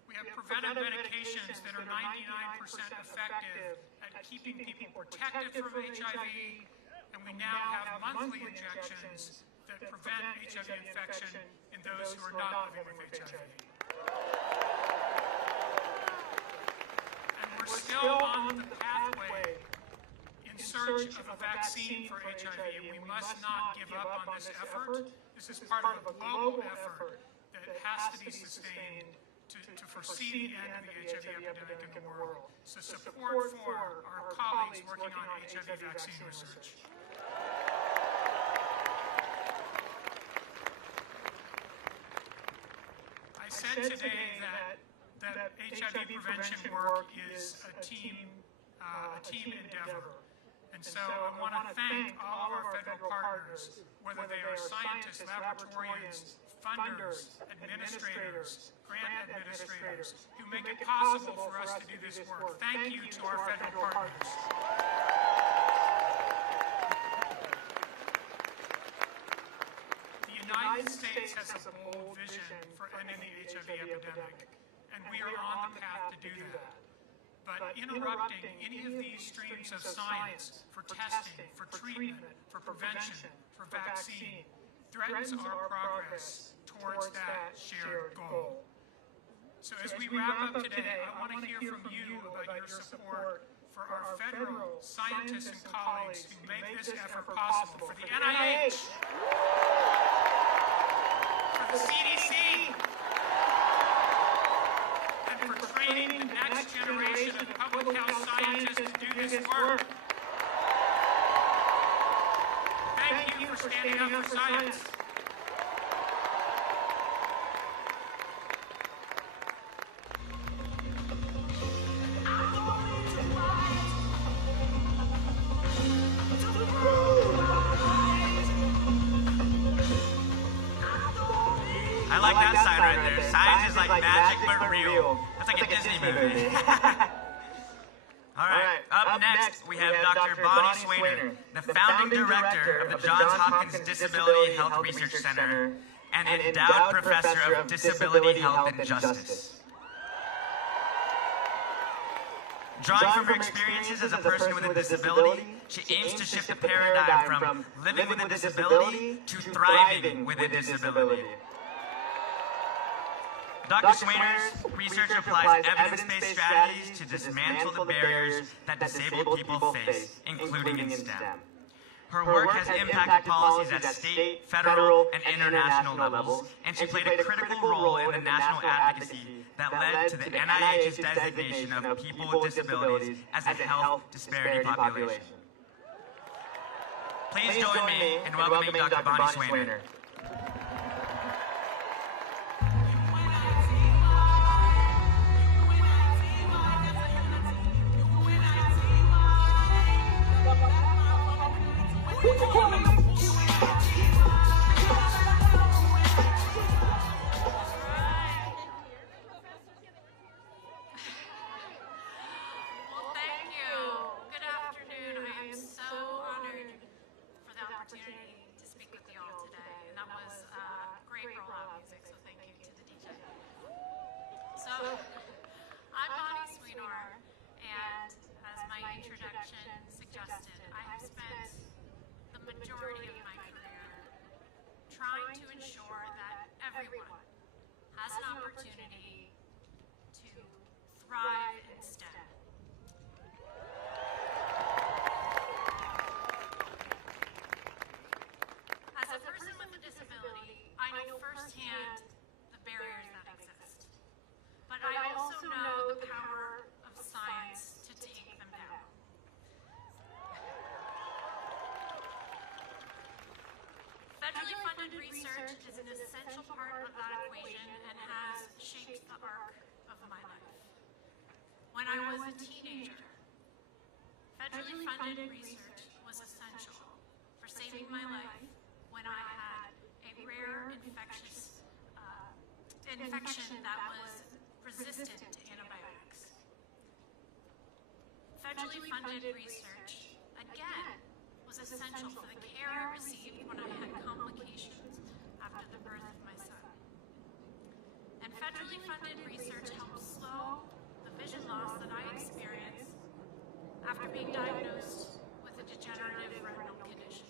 We have preventive medications that are 99% effective at keeping people protected from HIV, and we now have monthly injections that prevent HIV infection in those who are not living with HIV. And we're still on the pathway in search of a vaccine for HIV, and we must not give up on this effort. This is part of a global effort that has to be sustained to foresee the end of the HIV epidemic in the world. So support for our colleagues working on HIV vaccine research. said today that HIV prevention work is a team endeavor. And so I want to thank all of our federal partners, whether they are scientists, laboratorians, funders, administrators, grant administrators, who make it possible for us to do this work. Thank you to our federal partners. The United States has a bold vision for ending the HIV epidemic, and we are on the path to do that. But interrupting any of these streams of science for testing, for treatment, for prevention, for vaccine, threatens our progress towards that shared goal. So as we wrap up today, I want to hear from you about your support for our federal scientists and colleagues who make this effort possible, for the NIH, for the CDC, and for training the next generation of public health scientists to do this work. Thank you for standing up for science. I like that sign right there. Science is like magic but real. That's like a Disney movie. All right, up next we have Dr. Bonnie Swainer, the founding director of the Johns Hopkins Disability Health Research Center and endowed professor of disability health and justice. Drawing from her experiences as a person with a disability, she aims to shift the paradigm from living with a disability to thriving with a disability. Dr. Swainer's research applies evidence-based strategies to dismantle the barriers that disabled people face, including in STEM. Her work has impacted policies at state, federal, and international levels, and she played a critical role in the national advocacy that led to the NIH's designation of people with disabilities as a health disparity population. Please join me in welcoming Dr. Bonnie Swainer. I'm Bonnie Swainer, and as my introduction suggested, I have spent the majority of my career trying to ensure that everyone has an opportunity to thrive in STEM. As a person with a disability, I know firsthand the barriers that exist. But I also know the power of science to take them down. Federally funded research is an essential part of that equation and has shaped the arc of my life. When I was a teenager, federally funded research was essential for saving my life when I had a rare infection that was resistant to antibiotics. Federally funded research, again, was essential for the care I received when I had complications after the birth of my son. And federally funded research helped slow the vision loss that I experienced after being diagnosed with a degenerative retinal condition.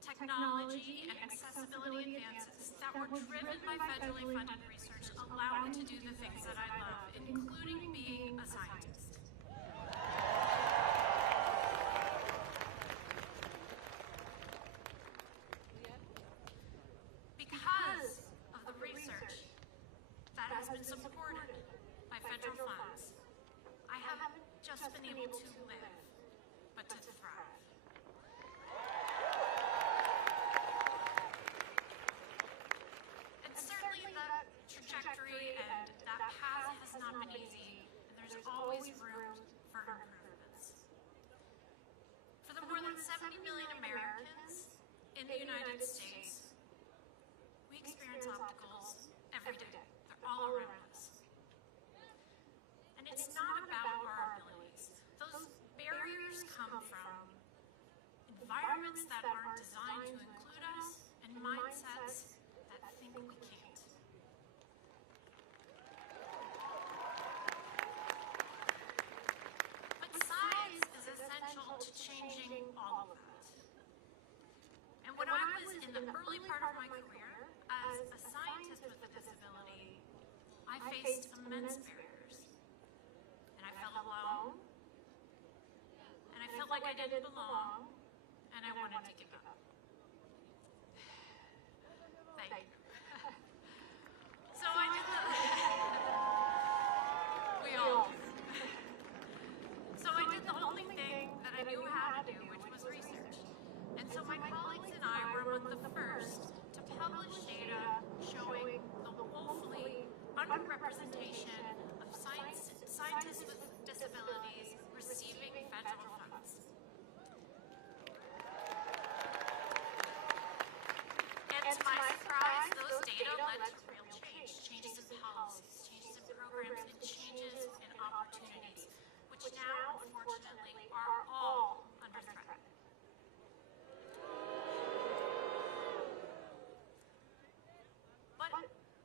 Technology and accessibility advances that were driven by federally funded research allow me to do the things that I love, including being a scientist. Because of the research that has been supported by federal funds, I have just been able to live, but to thrive. And certainly that trajectory and that path has not been easy, and there's always room for improvements. For the more than 70 million Americans in the United States, we experience obstacles every day. They're all around us. And it's not about our abilities. Those barriers come from environments that aren't designed to include us and mindsets that think we can't. But science is essential to changing all of that. And when I was in the early part of my career as a scientist with a disability, I faced immense barriers. And I felt alone, and I felt like I didn't belong, and I wanted to give up. Thank you. So I did the... we all do. So I did the only thing that I knew how to do, which was research. And so my colleagues and I were among the first to publish data showing the woefully underrepresentation of scientists with disabilities receiving federal funds. And to my surprise, those data led to real change, changes in policies, changes in programs, and changes in opportunities, which now, unfortunately, are all under threat. But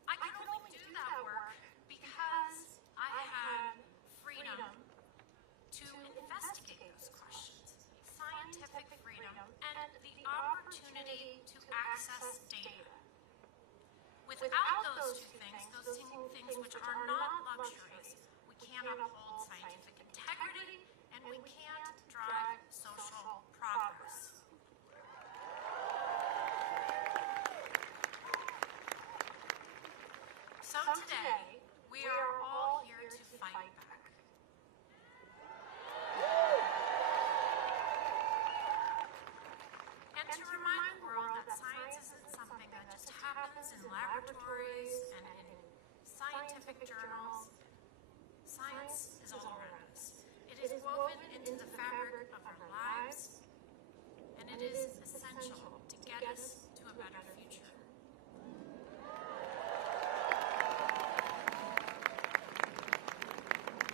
I could only do that work because I had freedom to investigate those questions, scientific freedom, and the opportunity to access data. Without those two things, those things which are not luxuries, we can't uphold scientific integrity, and we can't drive social progress. So today, we are all here to fight back. And to remind the world that science isn't something that just happens in laboratories and in scientific journals. Science is all around us. It is woven into the fabric of our lives, and it is essential to get us to a better future.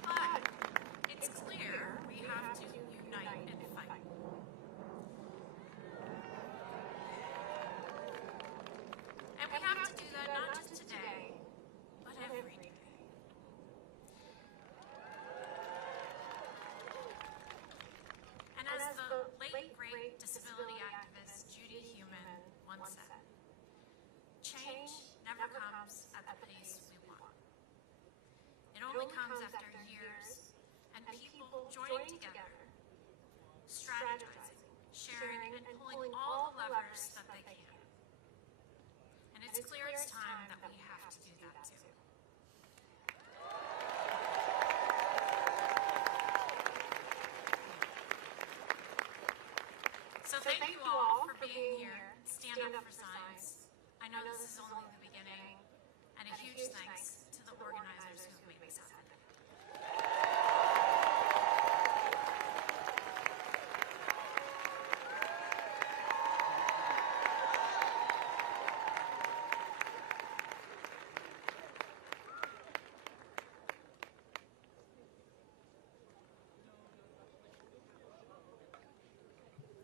But it's clear we have to unite and fight. And we have to do that not just today, but every day. And as the late great disability activist Judy Heumann once said, change never comes at the pace we want. It only comes after years and people joining together, strategizing, sharing, and pulling all the levers that they can. And it's clear it's time that we have to do that too. So thank you all for being here. Stand up for science. I know this is only the beginning, and a huge thanks to the organizers who have made this happen.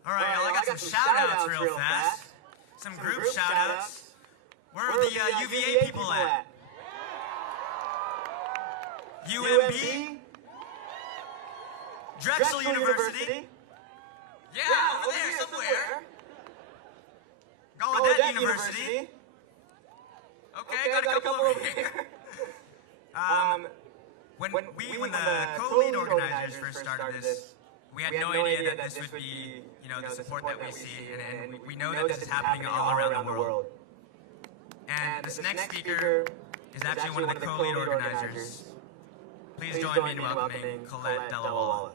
All right, y'all, I got some shout-outs real fast. Some group shout-outs. Where are the UVA people at? UMB? Drexel University? Yeah, over there somewhere. Gallaudet University? Okay, got a couple over here. When the co-lead organizers first started this, we had no idea that this would be, the support that we see, and we know that this is happening all around the world. And this next speaker is actually one of the co-lead organizers. Please join me in welcoming Colette Delawala.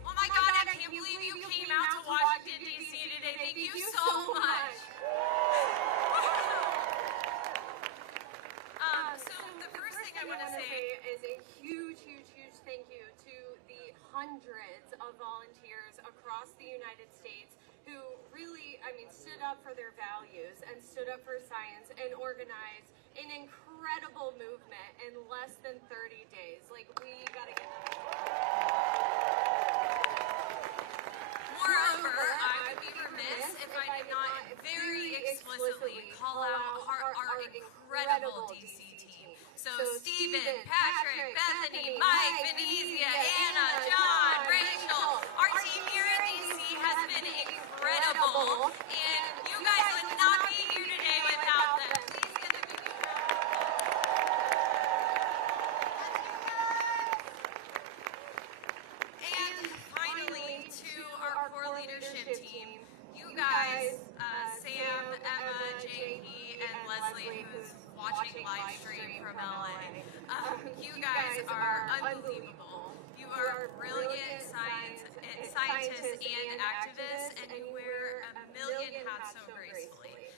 Oh my God, I can't believe you came out to Washington, D.C. today. Thank you so much. So the first thing I want to say is a huge thank you to the hundreds of volunteers across the United States who really, stood up for their values and stood up for science and organized an incredible movement in less than 30 days. Like, we gotta get them. Moreover, I would be remiss if I did not very explicitly call out our incredible DC team. So Stephen, Patrick, Bethany, Mike, Venezia, Anna, John, Rachel. Our team here at DC has been incredible, and you guys would not be here today without them. Please give them a big round. And finally, to our core leadership team, you guys, Sam, Emma, JP, and Leslie, who's watching live stream from LA. You guys are unbelievable. You are brilliant scientists and activists, and you wear a million hats so gracefully.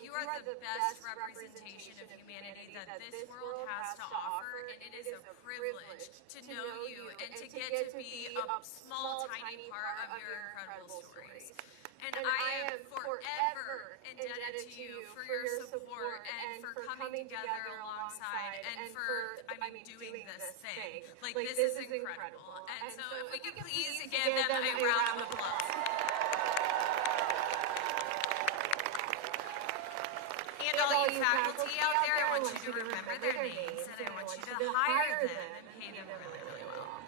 You are the best representation of humanity that this world has to offer, and it is a privilege to know you and to get to be a small, tiny part of your incredible stories. And I am forever indebted to you for your support and for coming together alongside and for, doing this thing. Like, this is incredible. And so if we could please give them a round of applause. And all you faculty out there, I want you to remember their names and I want you to hire them and pay them really, really well.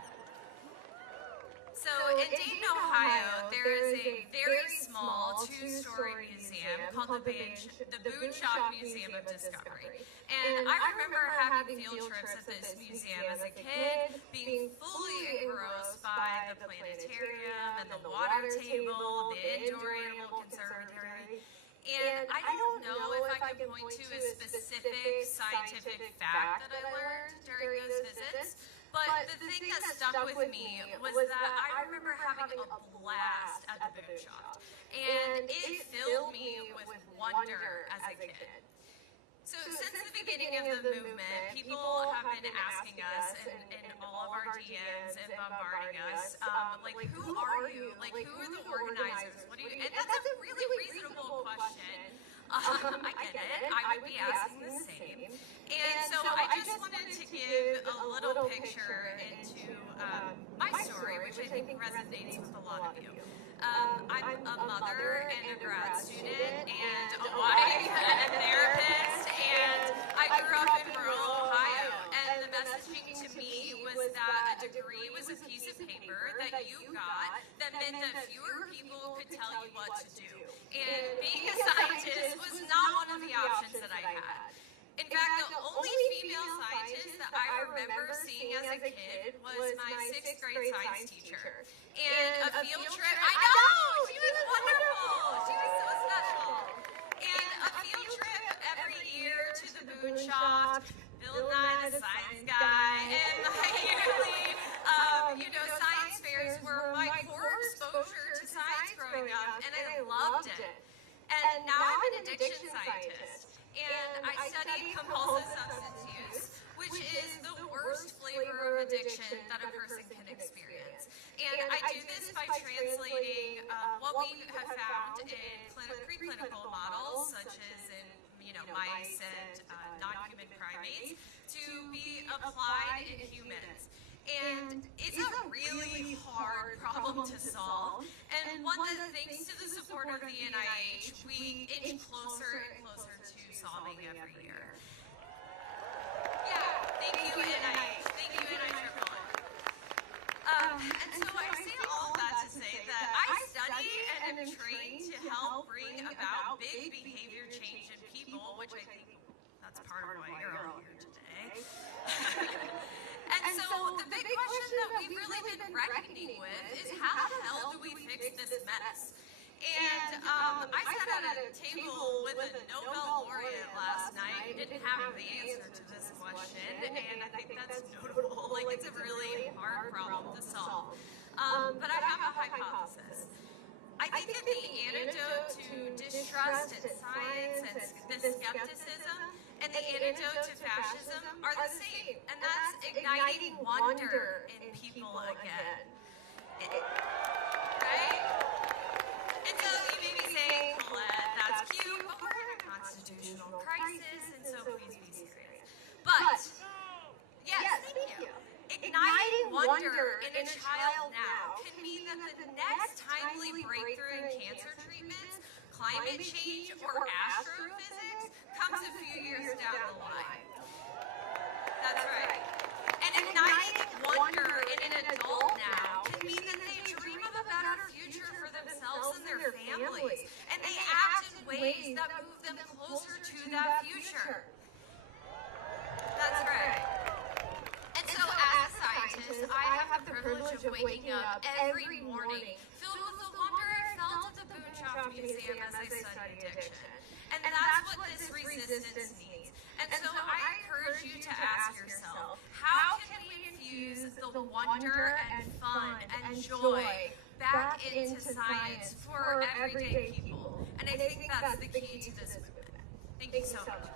So in Dayton, Ohio, there is a very small two-story museum called the Boonshot Museum of Discovery. And I remember having field trips at this museum as a kid, being fully engrossed by the planetarium and the water table, the indoor animal conservatory. And I don't know if I can point to a specific scientific fact that I learned during those visits, but the thing that stuck with me was that I remember having a blast at the Boonshot, and it filled me with wonder as a kid. So since the beginning of the movement, people have been asking us in all of our DMs and bombarding us, who are you? Like, who are the organizers? What do you? And that's a really reasonable question. I get it. I would be asking the same. And so I just wanted to give a little picture into my story, which I think resonates with a lot of you. I'm a mother and a grad student and a wife and a therapist, and I grew up in rural Ohio, and the messaging to me was that a degree was a piece of paper that you got that meant that fewer people could tell you what to do. And being a scientist was not one of the options that I had. In fact, the only female scientist that I remember seeing as a kid was my 6th grade science teacher. And a field trip, I know! She was wonderful! She was so special. And a field trip every year to the Boonshot, Bill Nye the Science Guy, and my yearly, science fairs were my core exposure to science growing up, and I loved it. And now I'm an addiction scientist. And I study compulsive substance use, which is the worst flavor of addiction that a person can experience. And I do this by translating what we have found in preclinical models, such as in mice and non-human primates, to be applied in humans. And it's a really hard problem to solve, and one that, thanks to the support of the NIH, we inch closer and closer to solving every year. Yeah, thank you, NIH. Thank you, NIH. And so I say all that to say that I study and am trained to help bring about big behavior change in people, which I think that's part of why you're all here today. And so the big question that we've really been reckoning with is how the hell do we fix this mess? And I sat at a table with a Nobel laureate last night, didn't have the answer to this question, and I think that's notable. Like, it's a really hard problem to solve. But I have a hypothesis. I think that the antidote to distrust in science and the skepticism and the antidote to fascism are the same, and that's igniting wonder in people again. Right? And so you may be saying, Colette, that's cute, but we're in a constitutional crisis, and so please be serious. But, yes, thank you. Igniting wonder in a child now can mean that the next timely breakthrough in cancer treatments, climate change, or astrophysics comes a few years down the line. That's right. And igniting wonder in an adult now can mean that they dream of a better future for themselves and their families, and they act in ways that move them closer to that future. That's right. And so as a scientist, I have the privilege of waking up every morning filled with the wonder I felt at the Boonshoft Museum as I studied addiction. And that's what this resistance needs. And so I encourage you to ask yourself, how can we infuse the wonder and fun and joy back into science for everyday people? And I think that's the key to this movement. Thank you so much.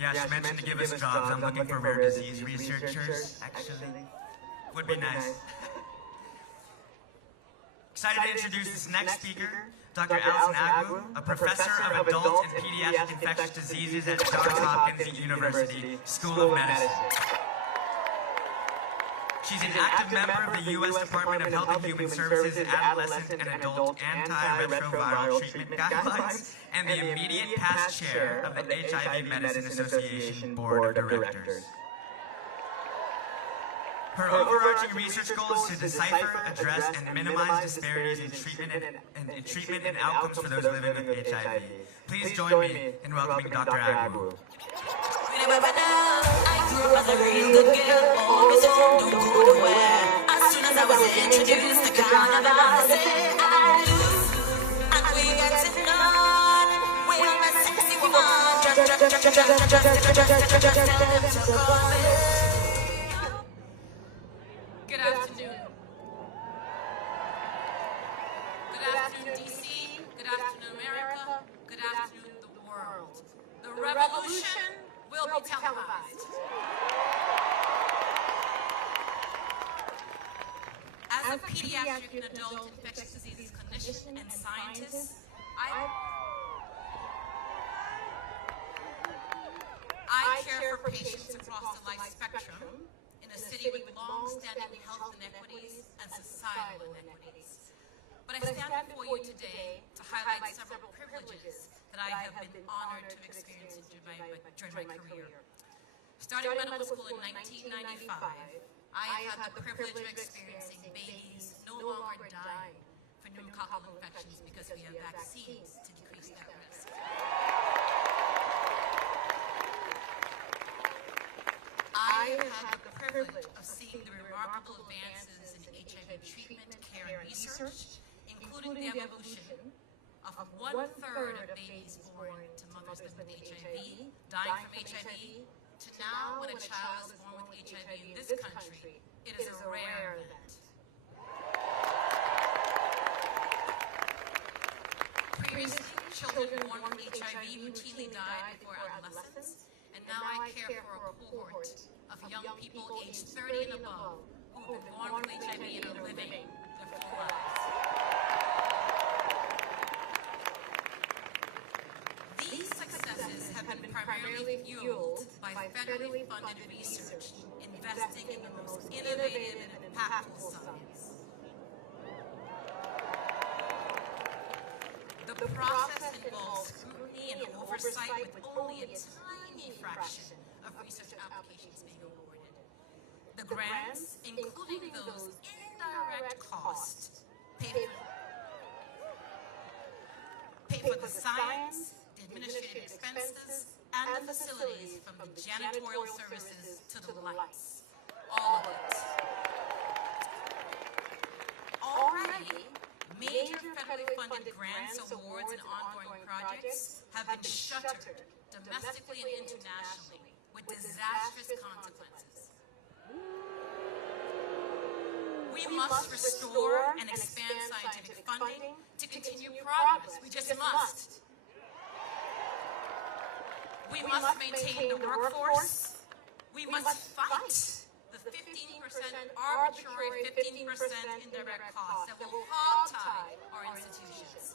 Yeah, she mentioned to give us jobs. I'm looking for rare disease researchers, actually. Would be nice. Excited to introduce this next speaker, Dr. Alison Agwu, a professor of adult and pediatric infectious diseases at Johns Hopkins University School of Medicine. She's an active member of the U.S. Department of Health and Human Services Adolescent and Adult Antiretroviral Treatment Guidelines and the immediate past chair of the HIV Medicine Association Board of Directors. Her overarching research goal is to decipher, address, and minimize disparities in treatment and outcomes for those living with HIV. Please join me in welcoming Dr. Agwu. I grew up as a real good girl, always home, don't go nowhere. As soon as I was introduced to carnival, I said I do, and we getting on. We're a sexy woman, just Good afternoon. Good afternoon, D.C. Good afternoon, America. Good afternoon, the world. The revolution will be televised. As a pediatric and adult infectious diseases clinician and scientist, I care for patients across the life spectrum in a city with long-standing health inequities and societal inequities. But I stand before you today to highlight several privileges that I have been honored to experience during my career. Starting medical school in 1995, I have had the privilege of experiencing babies no longer dying for pneumococcal infections because we have vaccines to decrease that risk. I have had the privilege of seeing the remarkable advances in HIV treatment, care, and research, including the evolution of 1/3 of babies born to mothers living with HIV, dying from HIV, to now when a child is born with HIV in this country, it is a rare event. Previously, children born with HIV routinely died before adolescence, and now I care for a cohort of young people aged 30 and above who have been born with HIV and are living their full lives. These successes have been primarily fueled by federally funded research investing in the most innovative and impactful science. The process involves scrutiny and oversight with only a tiny fraction of research applications being awarded. The grants, including those indirect costs, pay for the science, the administrative expenses, and the facilities from the janitorial services to the lights. All of it. Already, major federally funded grants, awards, and ongoing projects have been shuttered domestically and internationally with disastrous consequences. We must restore and expand scientific funding to continue progress. We just must. We must maintain the workforce. We must fight the 15% arbitrary 15% indirect costs that will hog-tie our institutions.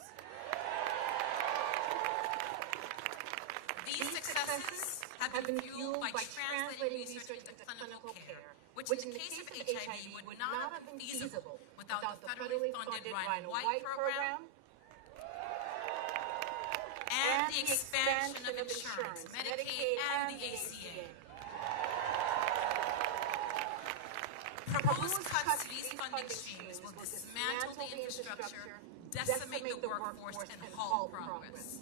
These successes have been fueled by translating research into clinical care, which in the case of HIV would not have been feasible without the federally funded Ryan White program and the expansion of insurance, Medicaid, and the ACA. Proposed cuts to these funding streams will dismantle the infrastructure, decimate the workforce, and halt progress.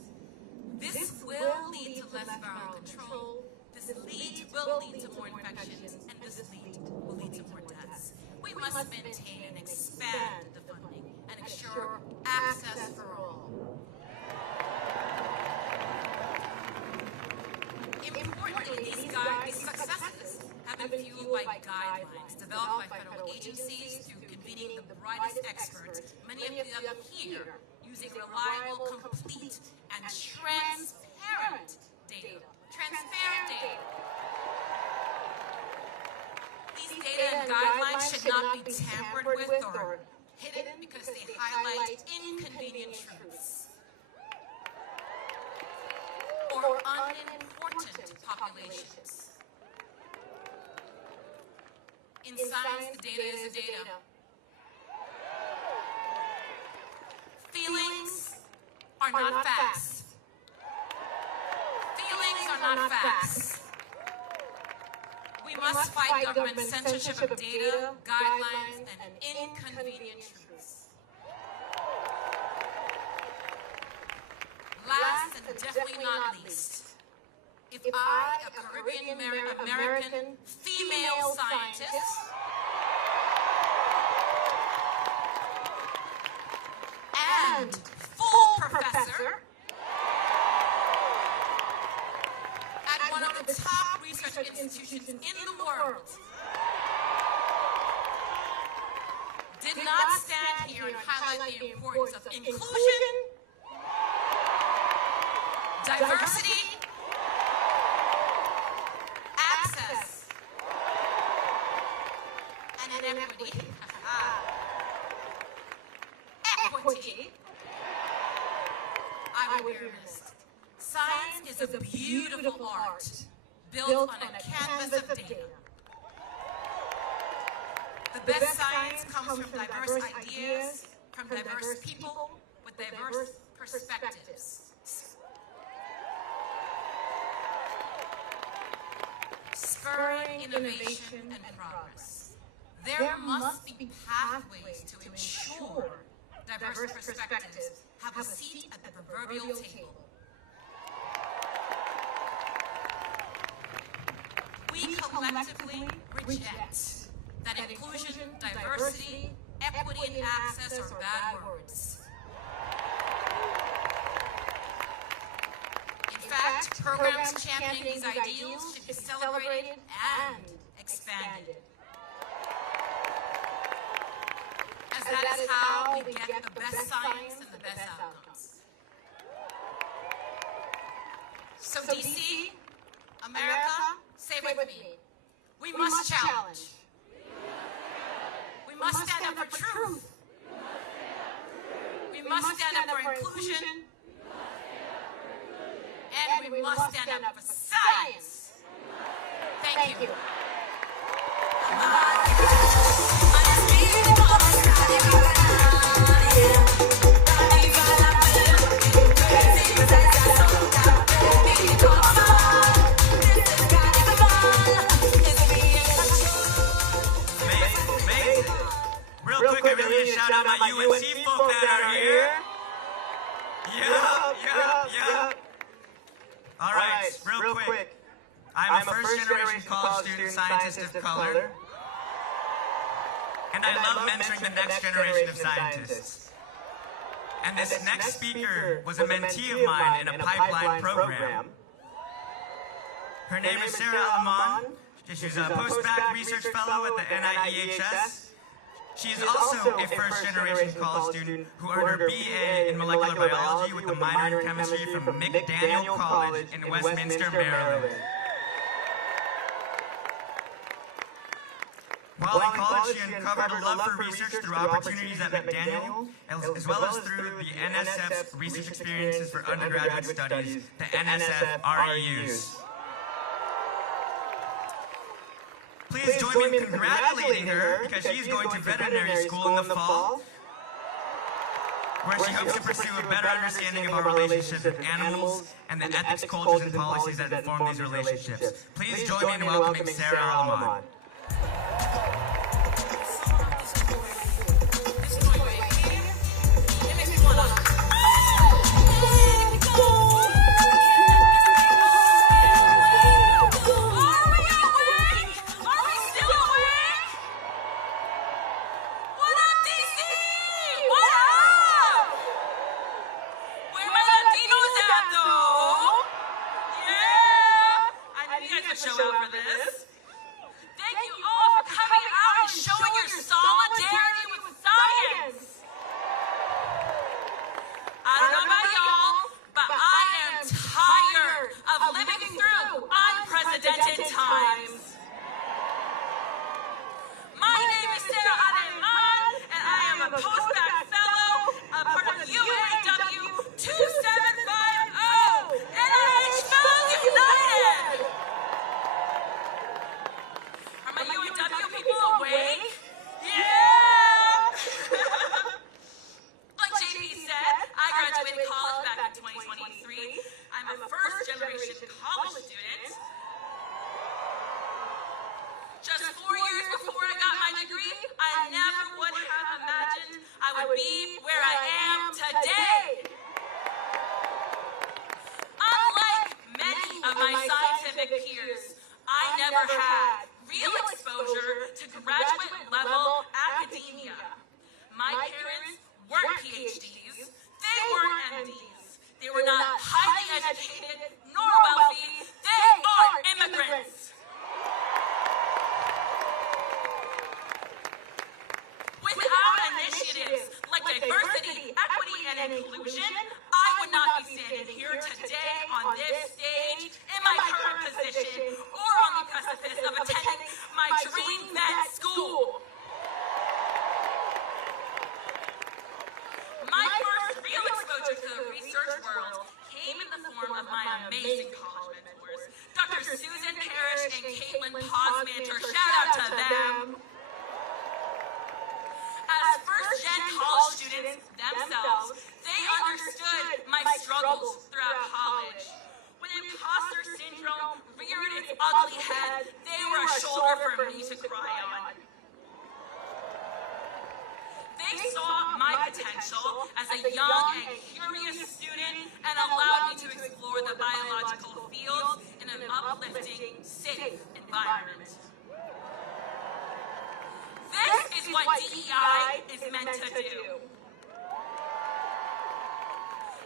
This will lead to less viral control, this will lead to more infections, and this will lead to more deaths. We must maintain and expand the funding and ensure access for all. Importantly, these successes have been fueled by guidelines developed by federal agencies through convening the brightest experts, many of them here, using reliable, complete, and transparent data. These data and guidelines should not be tampered with or hidden because they highlight inconvenient truths or unimportant populations. In science, the data is the data. Feelings are not facts. Feelings are not facts. We must fight government censorship of data, guidelines, and inconvenient truths. Last and definitely not least, if I, a Caribbean American female scientist, and full professor at one of the top research institutions in the world, did not stand here and highlight the importance of inclusion, diversity, access, and inequity. Equity, I would be remiss. Science is a beautiful art built on a canvas of data. The best science comes from diverse ideas, from diverse people with diverse perspectives. Spurring innovation and progress. There must be pathways to ensure diverse perspectives have a seat at the proverbial table. We collectively reject that inclusion, diversity, equity, and access are bad words. In fact, programs championing these ideals should be celebrated and expanded. As that is how we get the best science and the best outcomes. So DC, America, say with me, we must challenge. We must stand up for truth. We must stand up for inclusion. And we must stand up for science. Thank you. my UNC folk that are here. Yep. All right, real quick. I'm a first-generation college student, scientist of color. And I love mentoring the next generation of scientists. And this next speaker was a mentee of mine in a pipeline program. Her name is Sarah Alman. She's a post-bac research fellow at the NIEHS. She's also a first-generation college student who earned her BA in molecular biology with a minor in chemistry from McDaniel College in Westminster, Maryland. While in college, she uncovered a love for research through opportunities at McDaniel, as well as through the NSF research experiences for undergraduate studies, the NSF REUs. Please join me in congratulating her because she's going to veterinary school in the fall, where she hopes to pursue a better understanding of our relationship with animals and the ethics, cultures, and policies that inform these relationships. Please join me in welcoming Sarah Alman. Show up for this. Thank you all for coming out and showing your solidarity with science. I don't know about y'all, but I am tired of living through unprecedented times. My name is Sarah Alman, and I am a post-bac fellow, a part of UAW 2750, NIH Fellows United. Are my UAW people awake? Yeah! Like JP said, I graduated college back in 2023. I'm a first-generation college student. Just 4 years before I got my degree, I never would have imagined I would be where I am today. Unlike many of my scientific peers, I never had real exposure to graduate-level academia. My parents weren't PhDs, they weren't MDs. They were not highly educated nor wealthy, they are immigrants. Without initiatives like diversity, equity, and inclusion, I would not be standing here today on this stage in my current position or on the precipice of attending my dream vet school. My first real exposure to the research world came in the form of my amazing college mentors, Dr. Susan Parrish and Caitlin Posmanter. Shout out to them. As first-gen college students themselves, they understood my struggles throughout college. When imposter syndrome reared its ugly head, they were a shoulder for me to cry on. They saw my potential as a young and curious student and allowed me to explore the biological fields in an uplifting, safe environment. This is what DEI is meant to do.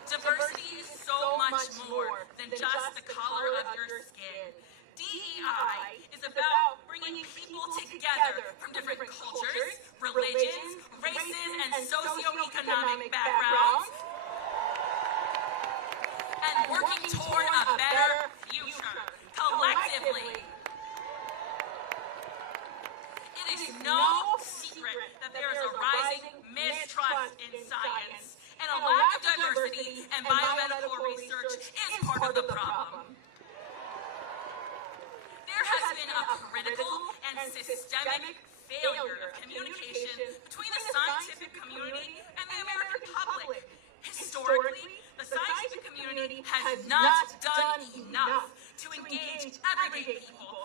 Diversity is so much more than just the color of your skin. DEI is about bringing people together from different cultures, religions, races, and socioeconomic backgrounds, and working toward a better future, collectively. It is no secret that there is a rising mistrust in science, and a lack of diversity and biomedical research is part of the problem. There has been a critical and systemic failure of communication between the scientific community and the American public. Historically, the scientific community has not done enough to engage everyday people